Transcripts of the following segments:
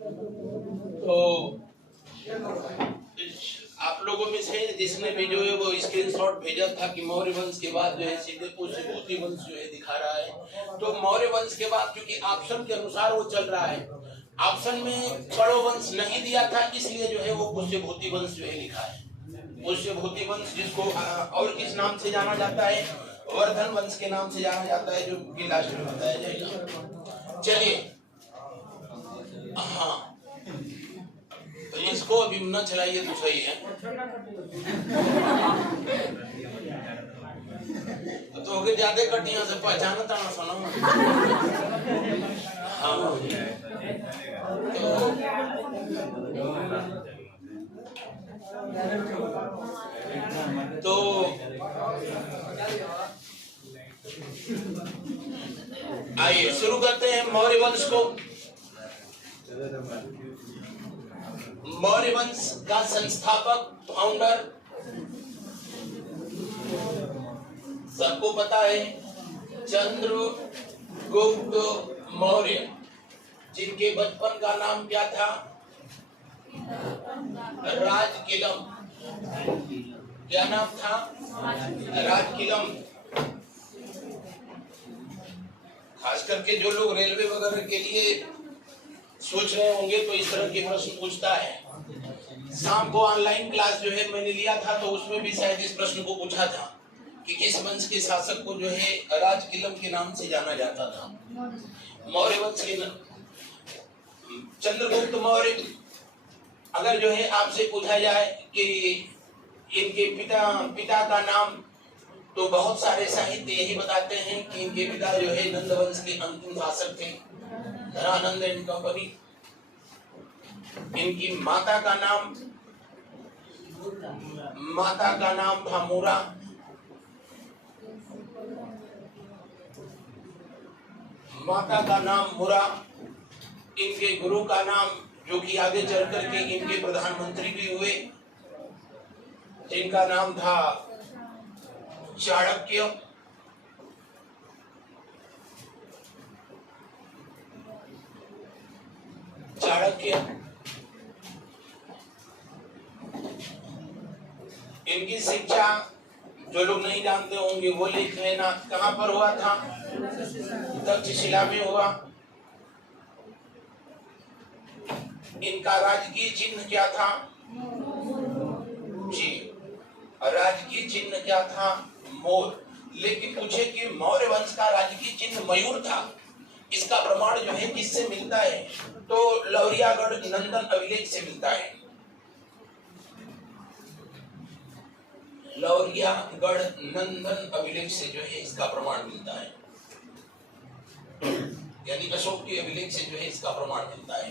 तो आप लोगों में से जिसने भी जो है वो स्क्रीनशॉट भेजा था कि मौर्य वंश के बाद जो है सीधे पुष्यभूति वंश जो है दिखा रहा है। तो मौर्य वंश के बाद क्योंकि ऑप्शन के अनुसार वो चल रहा है, ऑप्शन में कड़ो वंश नहीं दिया था, इसलिए जो है वो पुष्यभूति वंश जो है लिखा है। पुष्यभूति वंश जिसको और किस नाम से जाना जाता है, वर्धन वंश के नाम से जाना जाता है, जो कि लास्ट में बताया जाएगा। चलिए, हाँ तो इसको अभी न चलाइए तो सही है। तो अगर ज्यादा कटिया से पहचानता ना सुनो। हाँ तो आइए शुरू करते हैं मौर्य वंश को। मौर्य वंश का संस्थापक फाउंडर सबको पता है, चंद्रगुप्त मौर्य, जिनके बचपन का नाम क्या था? राजकिलम। क्या नाम था? राजकिलम। खास करके जो लोग रेलवे वगैरह के लिए सोच रहे होंगे तो इस तरह के प्रश्न पूछता है। शाम को ऑनलाइन क्लास जो है मैंने लिया था, तो उसमें भी शायद इस प्रश्न को पूछा था कि किस वंश के शासक को जो है राजकिलम के नाम से जाना जाता था। मौर्य वंश के चंद्रगुप्त मौर्य। अगर जो है आपसे पूछा जाए कि इनके पिता का नाम, तो बहुत सारे साहित्य यही बताते हैं कि इनके पिता जो है नंद वंश के अंतिम शासक थे, धनानंद एंड कंपनी। इनकी माता का नाम था मूरा। माता का नाम मूरा। इनके गुरु का नाम, जो कि आगे चल करके इनके प्रधानमंत्री भी हुए, जिनका नाम था चाणक्य। इनकी शिक्षा जो लोग नहीं जानते होंगे वो लिख लेना। कहां पर हुआ था? तक्षशिला में हुआ। इनका राजकीय चिन्ह क्या था? जी, राजकीय चिन्ह क्या था? मोर। लेकिन पूछे कि मौर्य वंश का राजकीय चिन्ह मयूर था, इसका प्रमाण जो है किससे मिलता है? तो लौरियागढ़ नंदन अभिलेख से मिलता है। लौरियागढ़ नंदन अभिलेख से जो है इसका प्रमाण मिलता है, यानी अशोक के अभिलेख से जो है इसका प्रमाण मिलता है।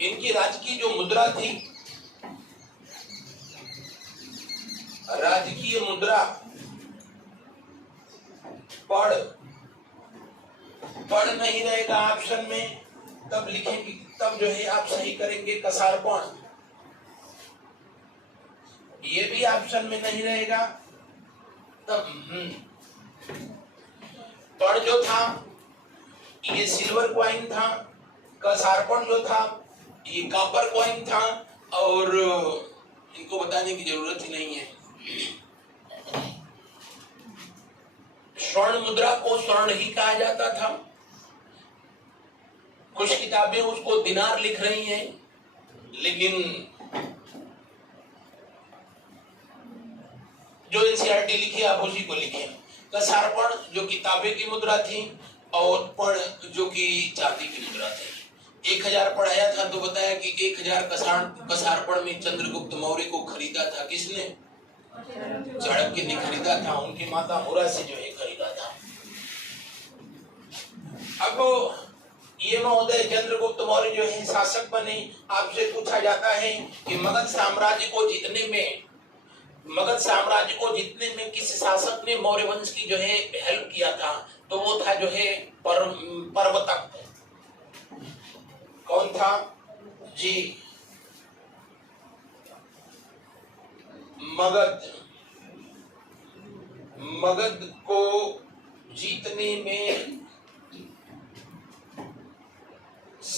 इनकी राजकीय जो मुद्रा थी, राजकीय मुद्रा पढ़ नहीं रहेगा ऑप्शन में, तब लिखेंगे, तब जो है आप सही करेंगे कसारपण। ये भी ऑप्शन में नहीं रहेगा, तब पढ़ जो था ये सिल्वर कॉइन था, कसारपण जो था ये कॉपर कॉइन था, और इनको बताने की जरूरत ही नहीं है। स्वर्ण मुद्रा को स्वर्ण ही कहा जाता था। कुछ किताबें उसको दिनार लिख रही हैं, लेकिन जो एनसीईआरटी लिखी आप उसी को लिखे। कसारपण जो किताबें की मुद्रा थी, और पण जो कि चांदी की मुद्रा थी। 1000 पढ़ाया था तो बताया कि 1000 कसारपण में चंद्रगुप्त मौर्य को खरीदा था। किसने? चाणक्य ने खरीदा था, उनकी माता मूरा से जो है खरीदा था। अब ये महोदय चंद्रगुप्त मौर्य जो है शासक बने। आपसे पूछा जाता है कि मगध साम्राज्य को जीतने में किस शासक ने मौर्य वंश की जो है हेल्प किया था? तो वो था जो है पर्वतक। कौन था जी? मगध को जीतने में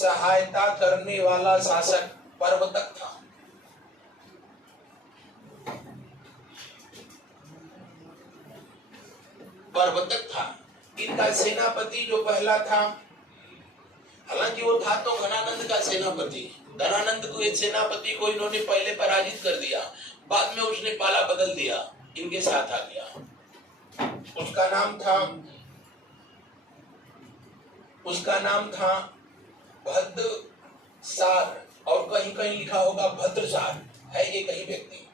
सहायता करने वाला शासक प्रवर्तक था। प्रवर्तक था। इनका सेनापति जो पहला था, हालांकि वो था तो घनानंद का सेनापति। धनानंद को एक सेनापति को इन्होंने पहले पराजित कर दिया, बाद में उसने पाला बदल दिया, इनके साथ आ गया। उसका नाम था भद्रसार, और कहीं कहीं लिखा होगा भद्रसार, है एक ही व्यक्ति।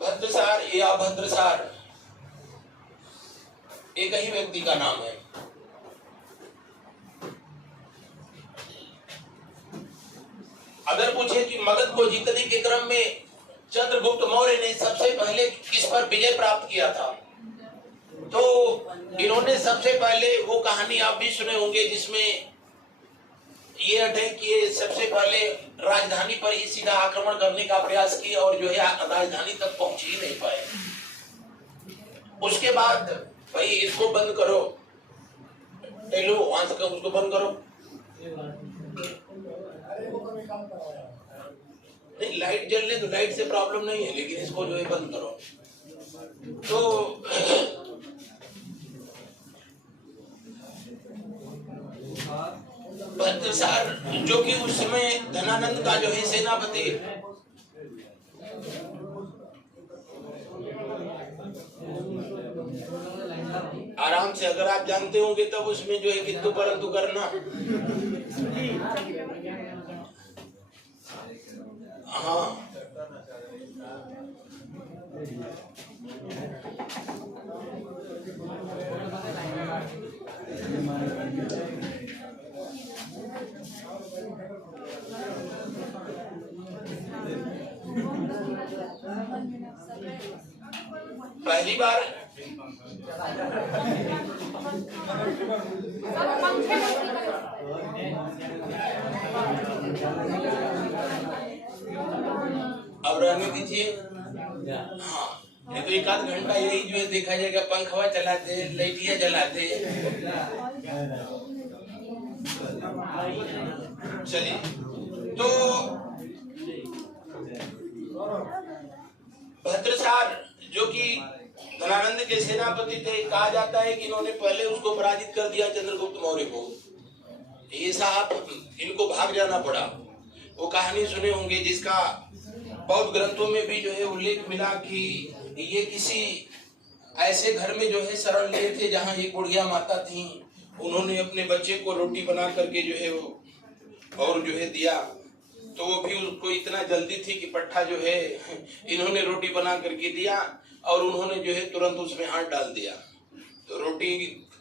भद्रसार या भद्रसार एक ही व्यक्ति का नाम है। अगर पूछे कि मगध को जीतने के क्रम में चंद्रगुप्त मौर्य ने सबसे पहले किस पर विजय प्राप्त किया था, तो इन्होंने सबसे पहले वो कहानी आप भी सुने होंगे जिसमें ये अटैक किए, सबसे पहले राजधानी पर ही सीधा आक्रमण करने का प्रयास किया और जो है राजधानी तक पहुंच ही नहीं पाए। उसके बाद भाई इसको बंद करो, लो वहां से उसको बंद करो, नहीं लाइट जलने तो लाइट से प्रॉब्लम नहीं है, लेकिन इसको जो है बंद करो। तो भद्रसार जो कि उस समय धनानंद का जो है सेनापति, आराम से अगर आप जानते होंगे तब उसमें जो है किंतु परंतु करना। हाँ पहली बार अब रहने दीजिए। हाँ, ये तो एक आध घंटा यही जो है देखा जाएगा, पंखवा चलाते, लाइटियां जलाते। चलिए, तो भद्रसार जो कि धनानंद के सेनापति थे, कहा जाता है कि इन्होंने पहले उसको पराजित कर दिया चंद्रगुप्त मौर्य को। ये साहब इनको भाग जाना पड़ा। वो कहानी सुने होंगे जिसका बौद्ध ग्रंथों में भी जो है उल्लेख मिला कि ये किसी ऐसे घर में जो है शरण लिए थे जहाँ एक बुढ़िया माता थी। उन्होंने अपने बच्चे को रोटी बना करके जो है वो और जो है दिया, तो वो भी उसको इतना जल्दी थी कि पट्टा जो है इन्होंने रोटी बना करके दिया और उन्होंने जो है तुरंत उसमें हाथ डाल दिया। तो रोटी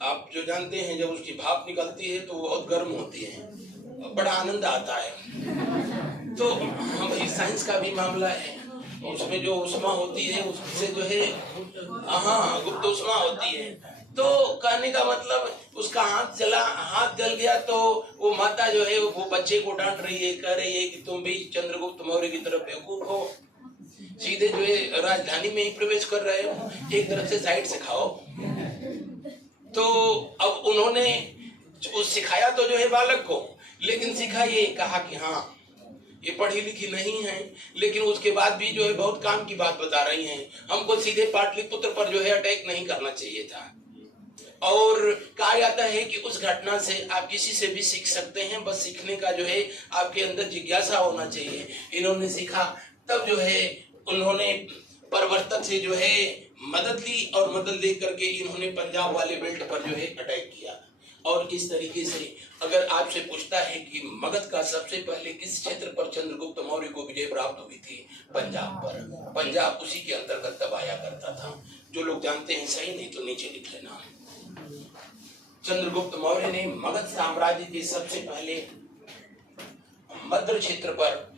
आप जो जानते हैं जब उसकी भाप निकलती है तो बहुत गर्म होती है, बड़ा आनंद आता है। तो हाँ भाई, साइंस का भी मामला है, उसमें जो उष्मा होती है उससे जो है हाँ गुप्त उष्मा होती है। तो कहने का मतलब उसका हाथ जल गया, तो वो माता जो है वो बच्चे को डांट रही है, कह रही है कि तुम भी चंद्रगुप्त मौर्य की तरफ बेवकूफ हो, सीधे जो है राजधानी में ही प्रवेश कर रहे हो, एक तरफ से साइड से खाओ। तो अब उन्होंने सिखाया तो जो है बालक को, लेकिन सिखा ये, कहा कि हाँ ये पढ़ी लिखी नहीं है, लेकिन उसके बाद भी जो है बहुत काम की बात बता रही हैं। हमको सीधे पाटलिपुत्र पर जो है अटैक नहीं करना चाहिए था। और कहा जाता है कि उस घटना से आप किसी से भी सीख सकते हैं, बस सीखने का जो है आपके अंदर जिज्ञासा होना चाहिए। इन्होंने सीखा, तब जो है उन्होंने प्रवर्तक से जो है मदद ली और मदद ले करके इन्होंने पंजाब वाले बेल्ट पर जो है अटैक किया। और इस तरीके से अगर आपसे पूछता है कि मगध का सबसे पहले किस क्षेत्र पर चंद्रगुप्त मौर्य को विजय प्राप्त हुई थी, पंजाब पर। पंजाब उसी के अंतर्गत तब आया करता था। जो लोग जानते हैं सही, नहीं तो नीचे लिख लेना। चंद्रगुप्त मौर्य ने मगध साम्राज्य के सबसे पहले मद्र क्षेत्र पर,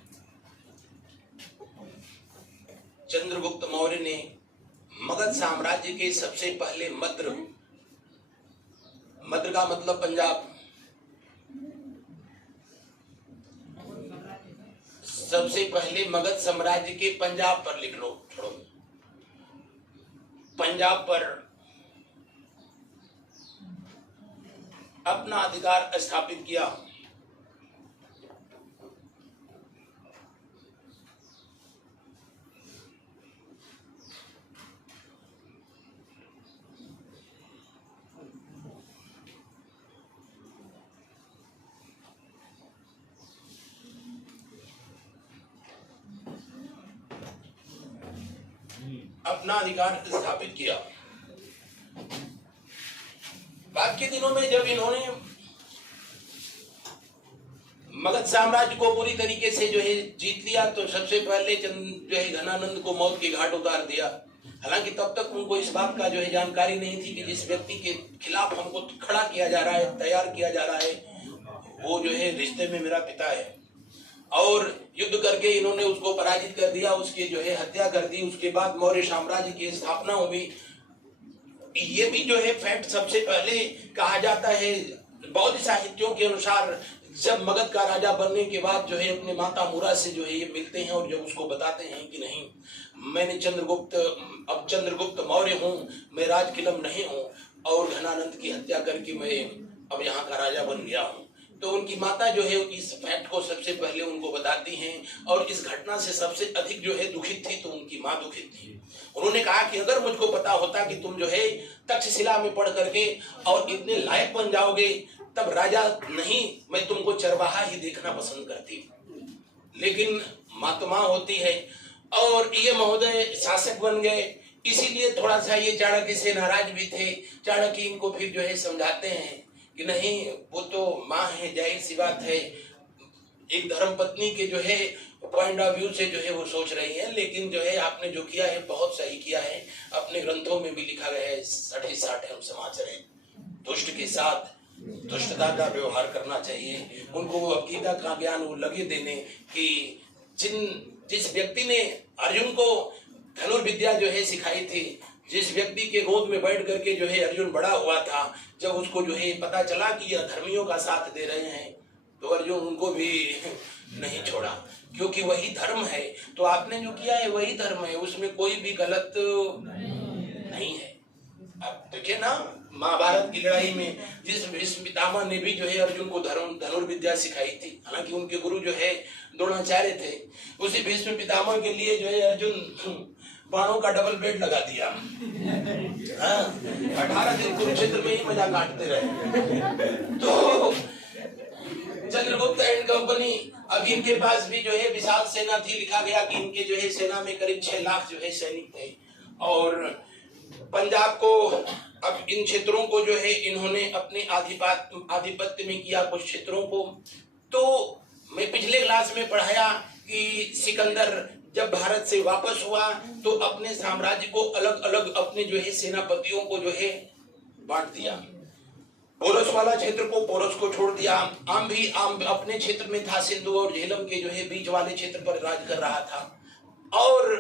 चंद्रगुप्त मौर्य ने मगध साम्राज्य के सबसे पहले मद्र का मतलब पंजाब, सबसे पहले मगध साम्राज्य के पंजाब पर लिख लो, छोड़ो, पंजाब पर अपना अधिकार स्थापित किया। अपना अधिकार स्थापित किया। बाद के दिनों में जब इन्होंने मगध साम्राज्य को पूरी तरीके से जो है जीत लिया, तो सबसे पहले जो है घनानंद को मौत के घाट उतार दिया। हालांकि तब तक उनको इस बात का जो है जानकारी नहीं थी कि जिस व्यक्ति के खिलाफ हमको खड़ा किया जा रहा है, तैयार किया जा रहा है, वो जो है रिश्ते में मेरा पिता है। और युद्ध करके इन्होंने उसको पराजित कर दिया, उसकी जो है हत्या कर दी। उसके बाद मौर्य साम्राज्य की स्थापना हुई। ये भी जो है फैक्ट सबसे पहले कहा जाता है बौद्ध साहित्यों के अनुसार, जब मगध का राजा बनने के बाद जो है अपने माता मुरा से जो है ये मिलते हैं और जब उसको बताते हैं कि नहीं, मैंने चंद्रगुप्त मौर्य हूँ, मैं राजकिलम नहीं हूँ और घनानंद की हत्या करके मैं अब यहाँ का राजा बन गया हूँ, तो उनकी माता जो है इस फैक्ट को सबसे पहले उनको बताती हैं। और इस घटना से सबसे अधिक जो है दुखित थी तो उनकी माँ दुखित थी। उन्होंने कहा कि अगर मुझको पता होता कि तुम जो है तक्षशिला में पढ़ करके और इतने लायक बन जाओगे, तब राजा नहीं, मैं तुमको चरवाहा ही देखना पसंद करती। लेकिन माँ तो माँ होती है। और ये महोदय शासक बन गए, इसीलिए थोड़ा सा ये चाणक्य से नाराज भी थे। चाणक्य इनको फिर जो है समझाते हैं कि नहीं, वो तो माँ है, जाहिर सी बात है, एक धर्म पत्नी के जो है पॉइंट ऑफ व्यू से जो है वो सोच रही है, लेकिन जो है आपने जो किया है बहुत सही किया है। अपने ग्रंथों में भी लिखा गया है, 60 हम समाचरें, दुष्ट के साथ दुष्टता का व्यवहार करना चाहिए। उनको वो अकीदा का ज्ञान वो लगे देने कि जिस व्यक्ति ने अर्जुन को धनुर्विद्या जो है सिखाई थी, जिस व्यक्ति के गोद में बैठ करके जो है अर्जुन बड़ा हुआ था, जब उसको जो है पता चला कि ये अधर्मियों का साथ दे रहे हैं, तो अर्जुन उनको भी नहीं छोड़ा, क्योंकि वही धर्म है। तो आपने जो किया है वही धर्म है, उसमें कोई भी गलत नहीं है। अब देखिए ना, महाभारत की लड़ाई में जिस भीष्म पितामह ने भी जो है अर्जुन को धनुर्विद्या सिखाई थी, हालांकि उनके गुरु जो है द्रोणाचार्य थे, उसी भीष्म पितामह के लिए जो है अर्जुन बाणों का डबल बेड लगा दिया। 18 दिन कुरुक्षेत्र में ही मजा काटते रहे। तो चंद्रगुप्त एंड कंपनी, अब इनके पास भी जो है विशाल सेना थी। लिखा गया कि इनके जो है सेना में करीब 6 लाख जो है सैनिक थे। और पंजाब को, अब इन क्षेत्रों को जो है इन्होंने अपने आधिपत्य में किया, कुछ क्षेत्रों को। तो मैं पिछले क्लास में पढ़ाया कि सिकंदर जब भारत से वापस हुआ तो अपने साम्राज्य को अलग अलग अपने जो है सेनापतियों को जो है बांट दिया। पोरस वाला क्षेत्र को पोरस को छोड़ दिया। आम अपने क्षेत्र में था, सिंधु और झेलम के जो है बीच वाले क्षेत्र पर राज कर रहा था। और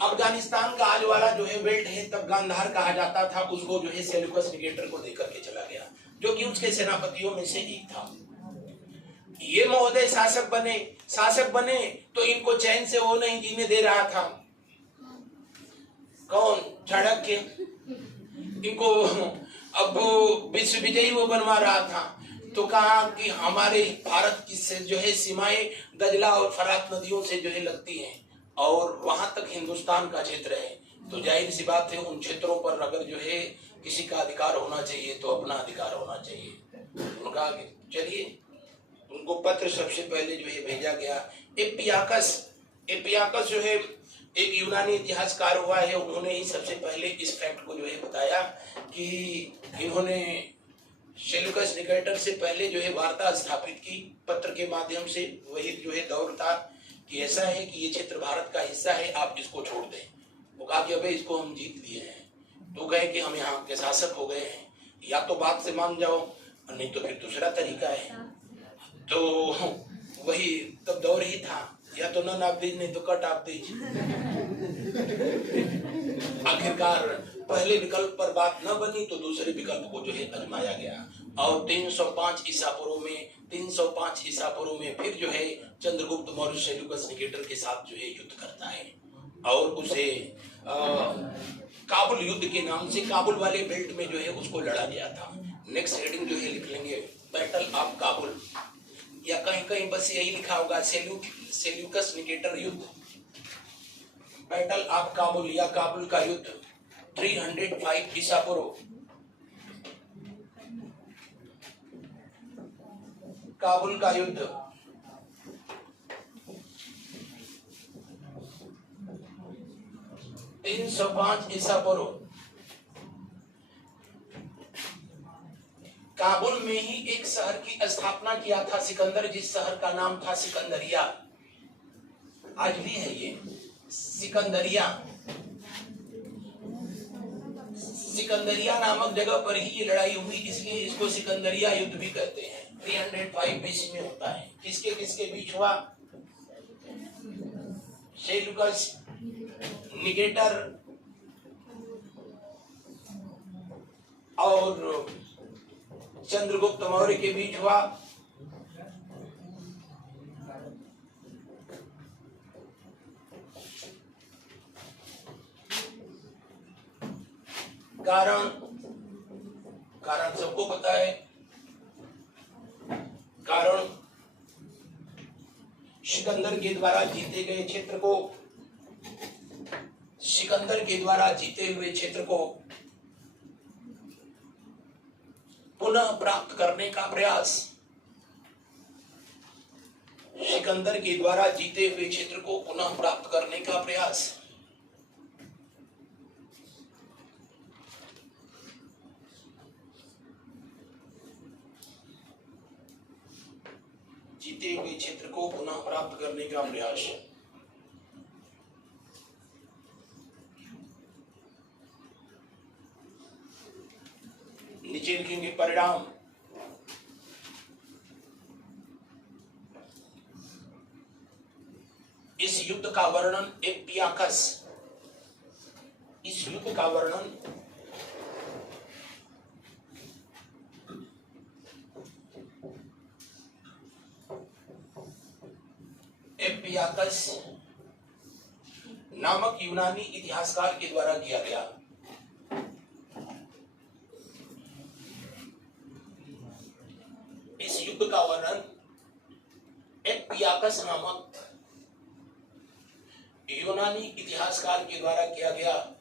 अफगानिस्तान का आज वाला जो है बेल्ट है, तब गांधार कहा जाता था, उसको जो है सेल्यूकस निकेटर को देकर के चला गया, जो कि उसके सेनापतियों में से एक था। ये महोदय शासक बने तो इनको चैन से वो नहीं जीने दे रहा था। कौन? चाणक्य। इनको अब विश्व विजयी वो बनवा रहा था। तो कहा कि हमारे भारत की से जो है सीमाएं दजला और फरात नदियों से जो है लगती हैं और वहां तक हिंदुस्तान का क्षेत्र है, तो जाहिर सी बात है उन क्षेत्रों पर अगर जो है किसी का अधिकार होना चाहिए तो अपना अधिकार होना चाहिए। उनका चलिए, उनको पत्र सबसे पहले जो है भेजा गया। एपियाकस जो है एक यूनानी इतिहासकार हुआ है, उन्होंने ही सबसे पहले इस फैक्ट को जो है बताया कि इन्होंने सेल्यूकस निकेटर से पहले जो है वार्ता स्थापित की पत्र के माध्यम से। वही जो है दौर था कि ऐसा है कि ये क्षेत्र भारत का हिस्सा है, आप इसको छोड़ दें। वो कहा कि अबे इसको हम जीत लिए हैं, तो गए कि हम यहाँ के शासक हो गए हैं, या तो बात से मान जाओ नहीं तो फिर दूसरा तरीका है। तो वही तब दौर ही था, या तो नन आप दीज नहीं तो कट आप दीज। आखिरकार पहले विकल्प पर बात न बनी तो दूसरे विकल्प को जो है आजमाया गया। और 305 ईसा पूर्व में फिर जो है चंद्रगुप्त मौर्य सेल्यूकस निकेटर के साथ जो है युद्ध करता है और उसे काबुल युद्ध के नाम से काबुल वाले बेल्ट में जो है उसको लड़ा गया था। नेक्स्ट हेडिंग जो है लिख लेंगे बैटल ऑफ काबुल, या कहीं कहीं बस यही लिखा होगा सेल्यूकस निकेटर युद्ध, बैटल ऑफ काबुल या काबुल का युद्ध 305 ईसा पूर्व। काबुल का युद्ध 305 ईसा पूर्व। काबुल में ही एक शहर की स्थापना किया था सिकंदर, जिस शहर का नाम था सिकंदरिया। आज भी है ये सिकंदरिया। सिकंदरिया नामक जगह पर ही ये लड़ाई हुई, इसलिए इसको सिकंदरिया युद्ध भी कहते हैं। 305 बीसी में होता है। किसके किसके बीच हुआ? सेल्यूकस निकेटर और चंद्रगुप्त मौर्य के बीच हुआ। कारण सबको पता है। कारण सिकंदर के द्वारा जीते गए क्षेत्र को, सिकंदर के द्वारा जीते हुए क्षेत्र को पुनः प्राप्त करने का प्रयास, सिकंदर के द्वारा जीते हुए क्षेत्र को पुनः प्राप्त करने का प्रयास। जीते हुए क्षेत्र को पुनः प्राप्त करने का प्रयास। नीचे लिखेंगे परिणाम। इस युद्ध का वर्णन एपियाकस, इस युद्ध का वर्णन एपियाकस नामक यूनानी इतिहासकार के द्वारा किया गया। इस युद्ध का वर्णन एपियाकस नामक यूनानी इतिहासकार के द्वारा किया गया।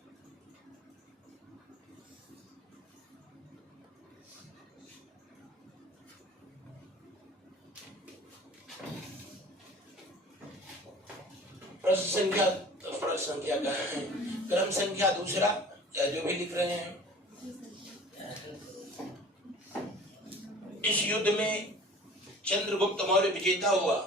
क्रम संख्या दूसरा, या जो भी लिख रहे हैं। इस युद्ध में चंद्रगुप्त मौर्य विजेता हुआ।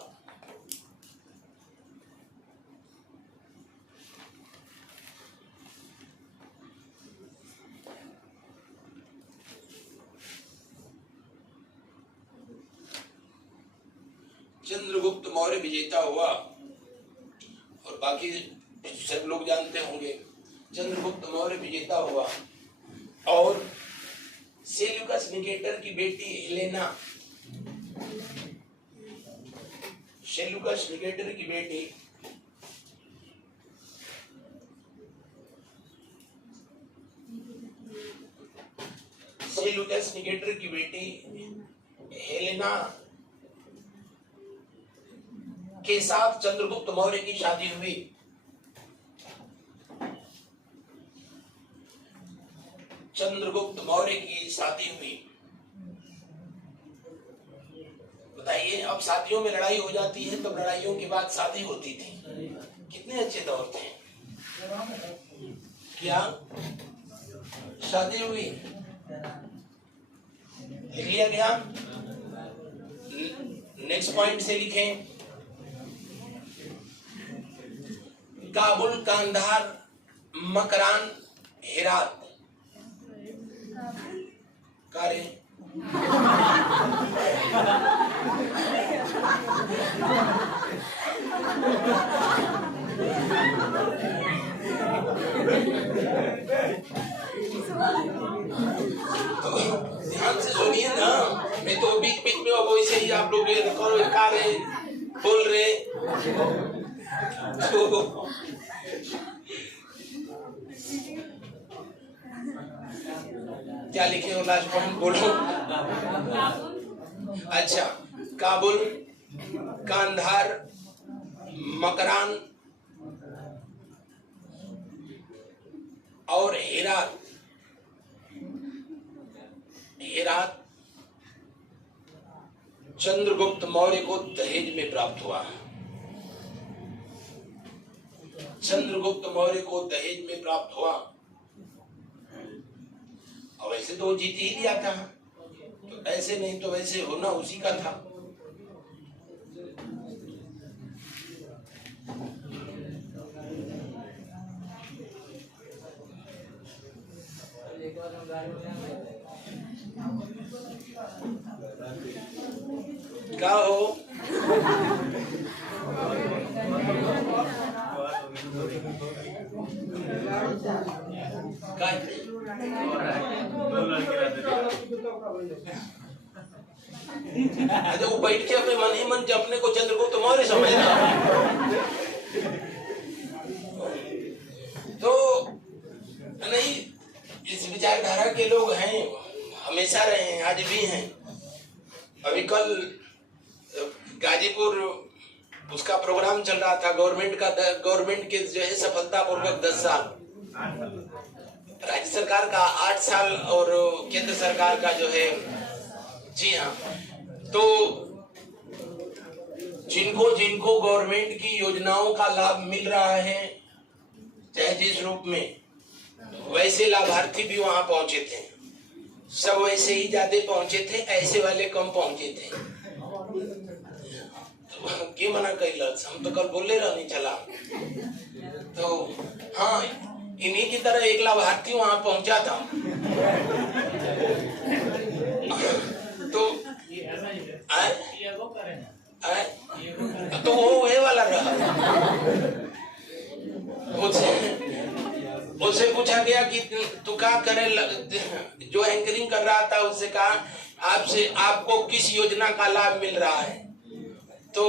चंद्रगुप्त मौर्य विजेता हुआ और बाकी सब लोग जानते होंगे। चंद्रगुप्त मौर्य विजेता हुआ और सेल्यूकस निकेटर की बेटी हेलेना, सेल्यूकस निकेटर की बेटी सेल्यूकस निकेटर की बेटी हेलेना के साथ चंद्रगुप्त मौर्य की शादी हुई। चंद्रगुप्त मौर्य की शादी हुई। बताइए, अब शादियों में लड़ाई हो जाती है, तब लड़ाइयों के बाद शादी होती थी। कितने अच्छे दौर थे। क्या शादी हुई? लिख लिया गया। नेक्स्ट पॉइंट से लिखें। काबुल, कांधार, मकरान, हेरात। कार्य तो ध्यान से सुनिए ना। आप लोग ये करो का रहे बोल रहे तो क्या लिखे हो लास्ट पॉइंट बोलो। अच्छा, काबुल, कांधार, मकरान और हेरात चंद्रगुप्त मौर्य को दहेज में प्राप्त हुआ। चंद्रगुप्त मौर्य को दहेज में प्राप्त हुआ। और वैसे तो जीत ही लिया था, तो ऐसे नहीं तो वैसे होना उसी का था। क्या हो वो बैठ के अपने मन ही मन अपने को चंद्रगुप्त मौर्य समझना। तो नहीं, इस विचारधारा के लोग हैं, हमेशा रहे हैं, आज भी हैं। अभी कल गाजीपुर उसका प्रोग्राम चल रहा था गवर्नमेंट के जो है सफलतापूर्वक 10 साल, राज्य सरकार का 8 साल और केंद्र सरकार का जो है, जी हाँ। तो जिनको गवर्नमेंट की योजनाओं का लाभ मिल रहा है, चाहे जिस रूप में, वैसे लाभार्थी भी वहां पहुंचे थे। सब वैसे ही ज्यादा पहुंचे थे, ऐसे वाले कम पहुंचे थे। तो क्या मना कही, हम तो कल बोले नहीं चला। तो हाँ, इन्हीं की तरह एक लाभार्थी वहां पहुंचा था। तो तो वो वाला रहा। उससे पूछा गया कि तू क्या करे, जो एंकरिंग कर रहा था उससे कहा आपको किस योजना का लाभ मिल रहा है, तो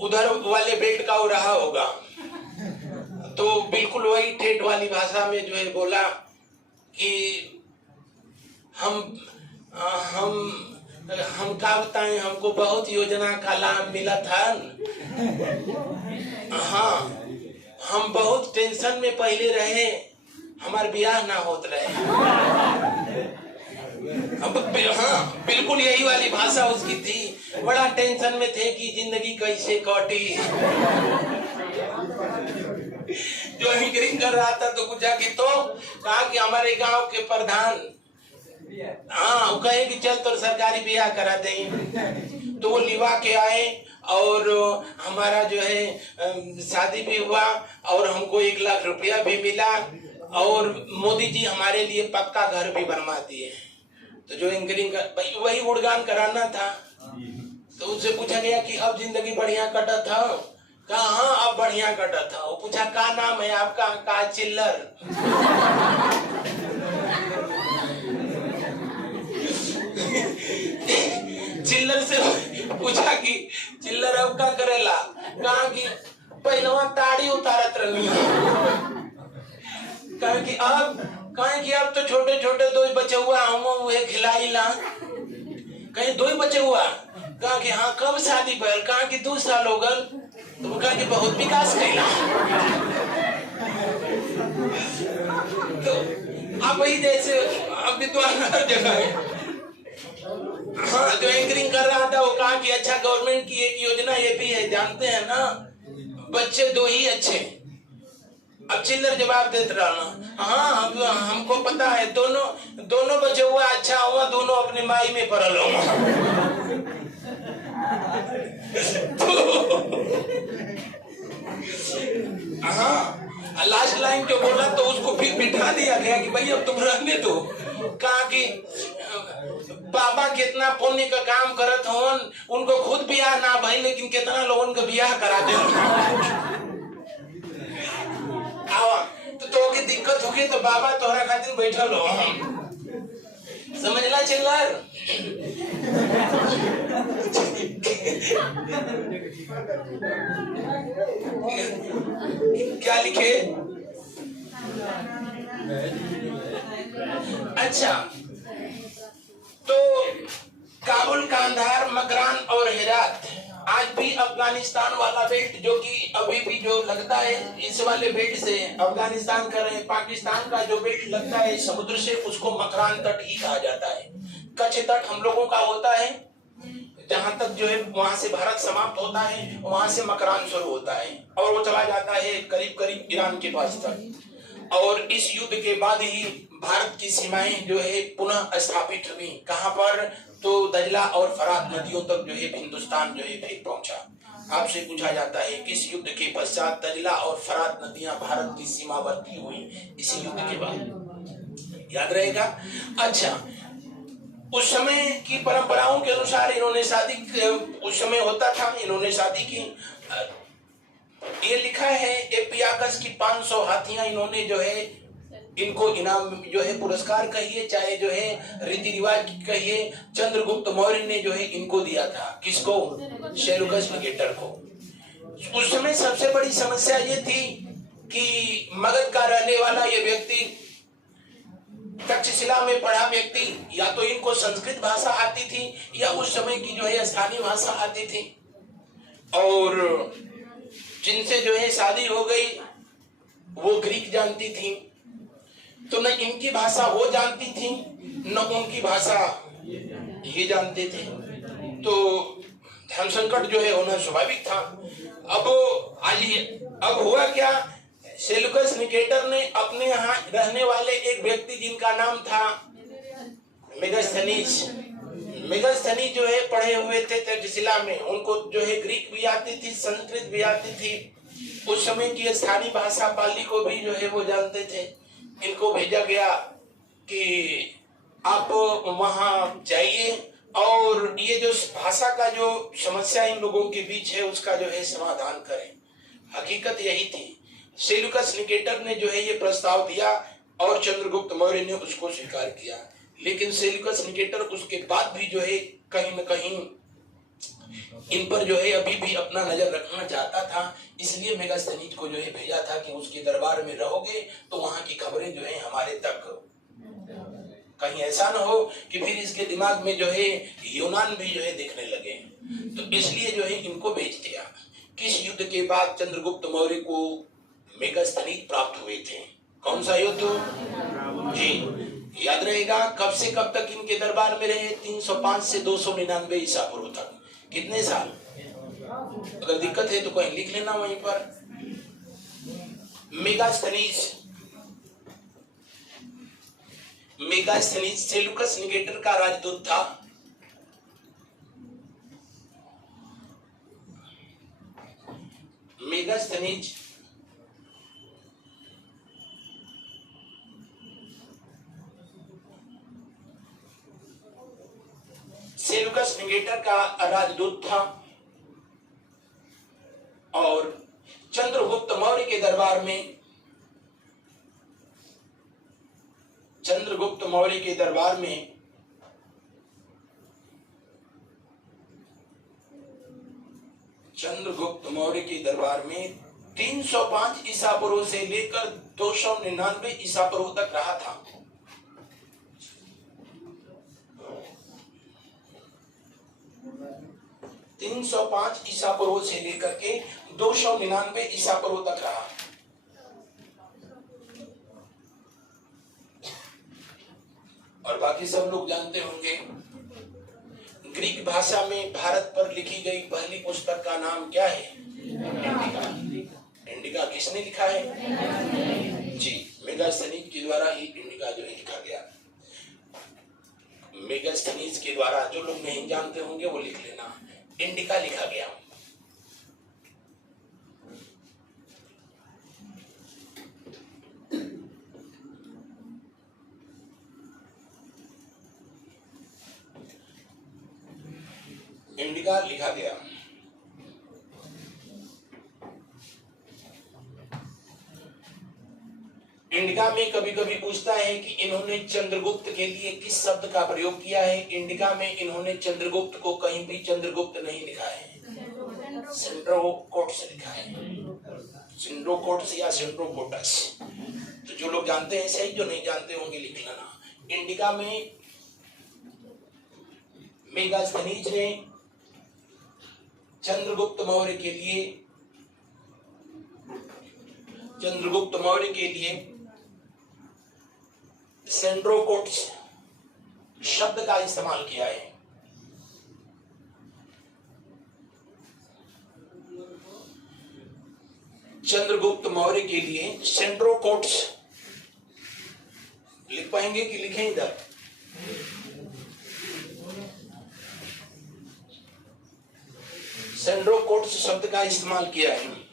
उधर वाले बेल्ट का वो रहा होगा। तो बिल्कुल वही ठेठ वाली भाषा में जो है बोला कि हम क्या बताएं, हमको बहुत योजना का लाभ मिला था। हाँ, हम बहुत टेंशन में पहले रहे, हमारे ब्याह ना होत रहे। हाँ, बिल्कुल यही वाली भाषा उसकी थी। बड़ा टेंशन में थे कि जिंदगी कैसे कटी। जो एंकरिंग कर रहा था तो पूछा कि तो कहा कि हमारे गांव के प्रधान, हाँ, वो कहे कि चल तो सरकारी ब्याह करा दें। तो वो लिवा के आए और हमारा जो है शादी भी हुआ और हमको 1 लाख रुपया भी मिला और मोदी जी हमारे लिए पक्का घर भी बनवा दिए। तो जो एंकरिंग वही गुणगान कराना था। तो उससे पूछा गया कि अब जिंदगी बढ़िया कटा था? कहा हाँ, अब बढ़िया कटा था। वो पूछा क्या नाम है आपका? कहा चिल्लर। चिल्लर से पूछा कि चिल्लर अब क्या करेला? कहा कि पहलवा ताड़ी उतारत रही। अब तो छोटे छोटे 2 बचे हुआ, हम वही खिलाईला। कहीं 2 बचे हुआ? कहा कि हाँ, कब शादी भइल? कहा कि 2 साल हो गल। तो कहा कि बहुत विकास कैला। तो अब वही जैसे अब विद्वान हर जगह है। हाँ, जो एंकरिंग कर रहा था वो कहा कि अच्छा, गवर्नमेंट की एक योजना ये भी है, जानते हैं ना, बच्चे 2 ही अच्छे। अब चिल्लर जवाब देते रहना, हाँ हमको पता है, दोनों बचे हुआ अच्छा हुआ, दोनों अपने माई में पड़ल हुआ। हाँ, लास्ट लाइन जो बोला तो उसको फिर बिठा दिया गया कि भाई अब तुम रहने दो। कहा कि बाबा कितना पुण्य का काम करत होन, उनको खुद ब्याह ना भाई, लेकिन कितना लोगों का ब्याह करा दे। तो की दिक्कत होगी तो बाबा तोहरा खातिर बैठल हो। समझना चिल्लर। क्या लिखे? अच्छा, तो काबुल, कांधार, मकरान और हेरात आज भी अफगानिस्तान वाला बेल्ट, जो कि अभी भी जो लगता है इस वाले बेल्ट से अफगानिस्तान कर रहे हैं, पाकिस्तान का जो बेल्ट लगता है समुद्र से, उसको मकरान तट ही कहा जाता है। कच्छ तट हम लोगों का होता है, जहां तक जो है वहां से भारत समाप्त होता है, वहां से मकरान शुरू होता है और वो चला जाता है करीब करीब ईरान के पास तक। और इस युद्ध के बाद ही भारत की सीमाएं जो है पुनः स्थापित हुई। कहां पर? तो दजला और फरात नदियों तक जो है हिंदुस्तान जो है फिर पहुंचा। आपसे पूछा जाता है किस युद्ध के पश्चात दजला और फरात नदियां भारत की सीमावर्ती हुई? इसी युद्ध के बाद, याद रहेगा। अच्छा, उस समय की परंपराओं के अनुसार इन्होंने शादी, उस समय होता था, इन्होंने शादी की। ये लिखा है एपियाकस की 500 हाथियां इन्होंने जो है, इनको इनाम जो है, पुरस्कार कहिए चाहे जो है रीति रिवाज कहिए, चंद्रगुप्त मौर्य ने जो है इनको दिया था। किसको? सेल्यूकस निकेटर को। उस समय सबसे बड़ी समस्या ये थी कि मगध का रहने वाला ये व्यक्ति, तक्षशिला में पढ़ा व्यक्ति, या तो इनको संस्कृत भाषा आती थी या उस समय की जो है स्थानीय भाषा आती थी, और जिनसे जो है शादी हो गई वो ग्रीक जानती थी, तो न इनकी भाषा वो जानती थी न उनकी भाषा ये जानते थे, तो धर्म संकट जो है होना स्वाभाविक था। अब हुआ क्या? सेल्यूकस निकेटर ने अपने यहाँ रहने वाले एक व्यक्ति जिनका नाम था मेगास्थनीज जो है पढ़े हुए थे तक्षशिला में, उनको जो है ग्रीक भी आती थी, संस्कृत भी आती थी, उस समय की स्थानीय भाषा पाली को भी जो है वो जानते थे। इनको भेजा गया कि आप वहां जाइए और ये जो भाषा का जो समस्या इन लोगों के बीच है उसका जो है समाधान करें। हकीकत यही थी। सेल्यूकस निकेटर ने जो है ये प्रस्ताव दिया और चंद्रगुप्त मौर्य ने उसको स्वीकार किया, लेकिन सेल्यूकस निकेटर उसके बाद भी जो है कहीं न कहीं इन पर जो है अभी भी अपना नजर रखना चाहता था, इसलिए मेगास्थनीज को जो है भेजा था कि उसके दरबार में रहोगे तो वहां की खबरें जो है हमारे तक, कहीं ऐसा न हो कि फिर इसके दिमाग में जो है यूनान भी जो है देखने लगे, तो इसलिए जो है इनको भेज दिया। किस युद्ध के बाद चंद्रगुप्त मौर्य को मेगास्थनीज प्राप्त हुए थे? कौन सा युद्ध जी? याद रहेगा। कब से कब तक इनके दरबार में रहे? 305 से 299 ईसा पूर्व तक। कितने साल? अगर दिक्कत है तो कहीं लिख लेना वहीं पर। मेगास्थनीज सेल्यूकस निकेटर का राजदूत था। मेगास्थनीज सेल्यूकस निकेटर का राजदूत था और चंद्रगुप्त मौर्य के दरबार में, चंद्रगुप्त मौर्य के दरबार में चंद्रगुप्त मौर्य के दरबार में 305 ईसा पूर्व से लेकर 299 ईसा पूर्व तक रहा था। 305 ईसा पूर्व से लेकर के 299 ईसा पूर्व तक रहा। और बाकी सब लोग जानते होंगे, ग्रीक भाषा में भारत पर लिखी गई पहली पुस्तक का नाम क्या है? इंडिका। इंडिका किसने लिखा है? जी, मेगास्थनीज के द्वारा ही इंडिका जो है लिखा गया। मेगास्थनीज के द्वारा, जो लोग नहीं जानते होंगे वो लिख लेना, इंडिका लिखा गया। इंडिका लिखा गया। इंडिका में कभी कभी पूछता है कि इन्होंने चंद्रगुप्त के लिए किस शब्द का प्रयोग किया है। इंडिका में इन्होंने चंद्रगुप्त को कहीं भी चंद्रगुप्त नहीं लिखा है, सेंड्रोकोट्स लिखा है, सेंड्रोकोट्स या सेंड्रोकोटस। तो जो लोग जानते हैं सही, जो नहीं जानते होंगे लिख लेना। इंडिका में मेगास्थनीज ने चंद्रगुप्त मौर्य के लिए सेंड्रोकोट्स शब्द का इस्तेमाल किया है। चंद्रगुप्त मौर्य के लिए सेंड्रोकोट्स लिख पाएंगे कि लिखें इधर? सेंड्रोकोट्स शब्द का इस्तेमाल किया है।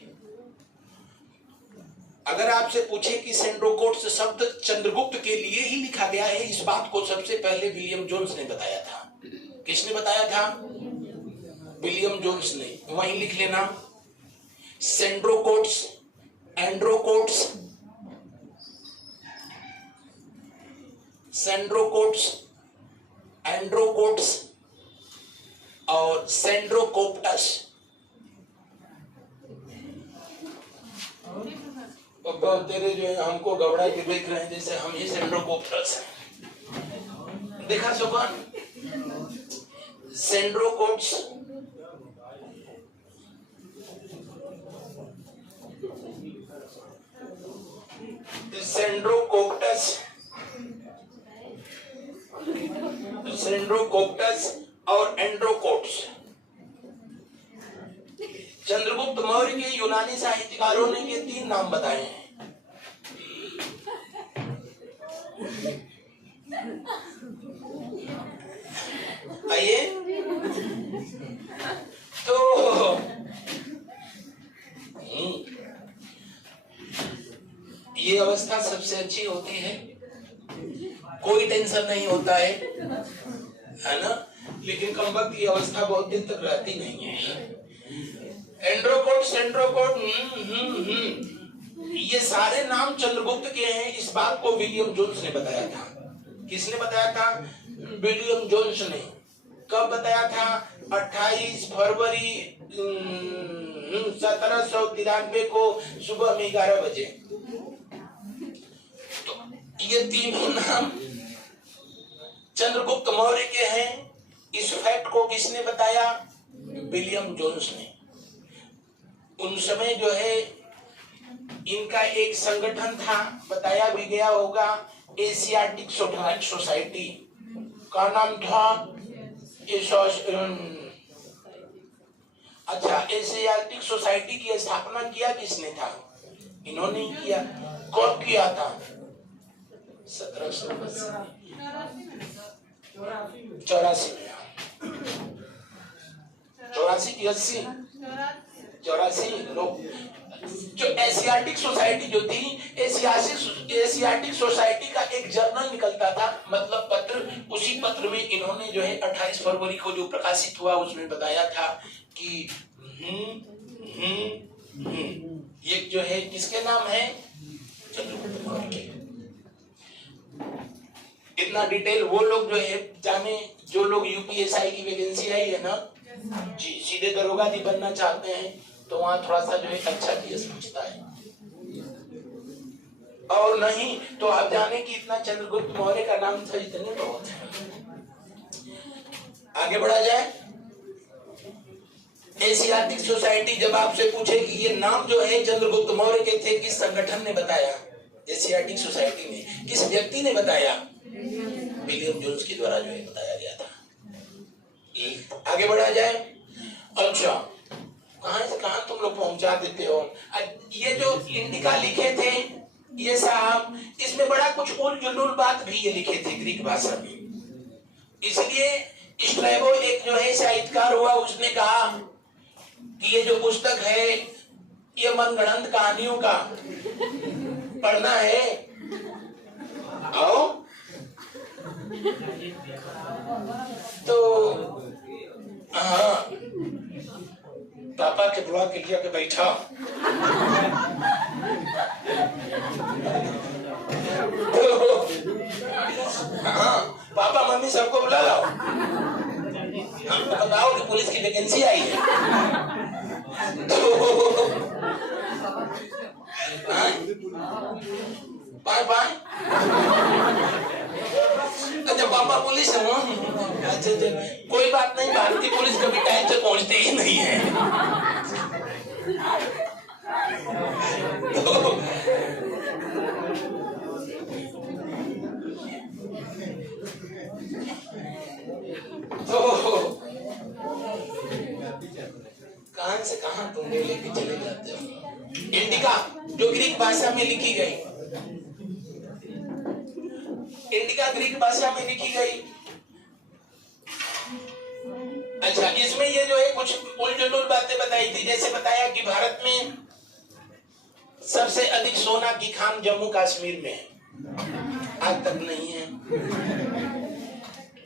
अगर आपसे पूछे कि सेंड्रोकोट्स शब्द चंद्रगुप्त के लिए ही लिखा गया है, इस बात को सबसे पहले विलियम जोन्स ने बताया था। किसने बताया था? विलियम जोन्स ने। वहीं लिख लेना, सेंड्रोकोट्स, एंड्रोकोट्स, सेंड्रोकोट्स, एंड्रोकोट्स और सेंड्रोकोप्टस। तेरे जो है हमको गबड़ा के देख रहे हैं जैसे हम ही सेंड्रोकोप्टस हैं। देखा सुकन? सेंड्रोकोट्स, सेंड्रोकोप्टस, सेंड्रोकोप्टस और एंड्रोकोट्स। चंद्रगुप्त मौर्य के यूनानी साहित्यकारों ने ये 3 नाम बताए हैं। आइए, तो ये अवस्था सबसे अच्छी होती है, कोई टेंशन नहीं होता है ना। लेकिन कमबख्त की अवस्था बहुत दिन तक रहती नहीं है। एंड्रोकोट, सेंड्रोकोट, ये सारे नाम चंद्रगुप्त के हैं। इस बात को विलियम जोन्स ने बताया था। किसने बताया था? विलियम जोन्स ने। कब बताया था? 28 फरवरी 1793 को सुबह में 11 बजे। तो ये तीनों नाम चंद्रगुप्त मौर्य के हैं। इस फैक्ट को किसने बताया? विलियम जोन्स ने। उन समय जो है इनका एक संगठन था, बताया भी गया होगा, एशियाटिक सोसाइटी का नाम था। अच्छा, एशियाटिक सोसाइटी की स्थापना किया किसने था? इन्होंने ही किया। कब किया था? 1784 में। 84 की 80, 84 लोग। जो एशियाटिक सोसाइटी जो थी, एशियाटिक सोसाइटी का एक जर्नल निकलता था, मतलब पत्र। उसी पत्र में इन्होंने जो है 28 फरवरी को जो प्रकाशित हुआ उसमें बताया था कि ये जो है किसके नाम है? चंद्रगुप्त मौर्य के। इतना डिटेल वो लोग जो है जाने, जो लोग यूपीएसआई की वैकेंसी आई है ना जी, सीधे दरोगाजी बनना चाहते हैं तो वहां थोड़ा सा जो है अच्छा केस पूछता है, और नहीं तो आप जाने कि इतना चंद्रगुप्त मौर्य का नाम था, इतने बहुत है। आगे बढ़ा जाए। एशियाटिक सोसाइटी जब आपसे पूछे कि ये नाम जो है चंद्रगुप्त मौर्य के थे, किस संगठन ने बताया? एशियाटिक सोसाइटी ने। किस व्यक्ति ने बताया? विलियम जोन्स के द्वारा जो है बताया गया था। आगे बढ़ा जाए। अच्छा, कहां से कहां तुम लोग पहुंचा देते हो। ये जो इंडिका लिखे थे ये साहब, इसमें बड़ा कुछ उल जुलूल बात भी ये लिखे थे ग्रीक भाषा में। इसलिए स्ट्रैबो एक जो है साहित्यकार हुआ, उसने कहा कि ये जो पुस्तक है ये मनगढ़ंत कहानियों का पढ़ना है। आओ तो हाँ, पापा के बुला के लिया के बैठा। हाँ, पापा मम्मी सबको बुला लाओ, हम बताओ कि पुलिस की वैकेंसी आई है। Bye bye. अच्छा पापा पुलिस है। अच्छा कोई बात नहीं, भारतीय पुलिस कभी टाइम से पहुंचती ही नहीं है। कहां से कहां तुम लेके चले जाते हो। इंडिका जो ग्रीक भाषा में लिखी गई, इंडिका ग्रीक भाषा में लिखी गई। अच्छा इसमें ये जो है कुछ उलझुल बातें बताई थी, जैसे बताया कि भारत में सबसे अधिक सोना की खान जम्मू कश्मीर में है, आज तक नहीं है।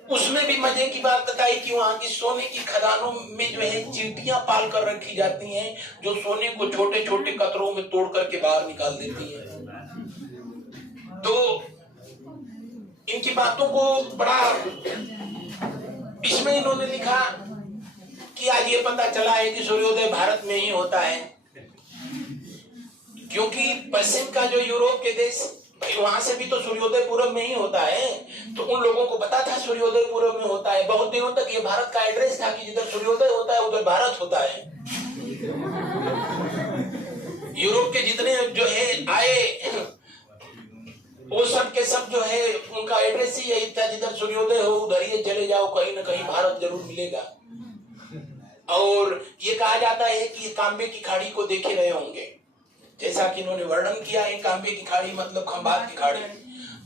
उसमें भी मजे की बात बताई कि वहां की सोने की खदानों में जो है चींटियां पाल कर रखी जाती हैं, जो सोने को छोटे छोटे कतरों में तोड़ करके बाहर निकाल देती हैं। तो इनकी बातों को बड़ा इसमें इन्होंने लिखा कि आज ये पता चला है कि सूर्योदय भारत में ही होता है, क्योंकि पश्चिम का जो यूरोप के देश, वहां से भी तो सूर्योदय पूरब में ही होता है, तो उन लोगों को पता था सूर्योदय पूरब में होता है। बहुत दिनों तक ये भारत का एड्रेस था कि जिधर सूर्योदय होता है उधर भारत होता है। यूरोप के जितने जो है आए वो सब के सब जो है उनका एड्रेस ही यही था, जिधर सूर्योदय हो उधर ही चले जाओ, कहीं ना कहीं भारत जरूर मिलेगा। और ये कहा जाता है कि कांबे की खाड़ी को देखे रहे होंगे, जैसा कि इन्होंने वर्णन किया है। कांबे की खाड़ी मतलब खंबात की खाड़ी।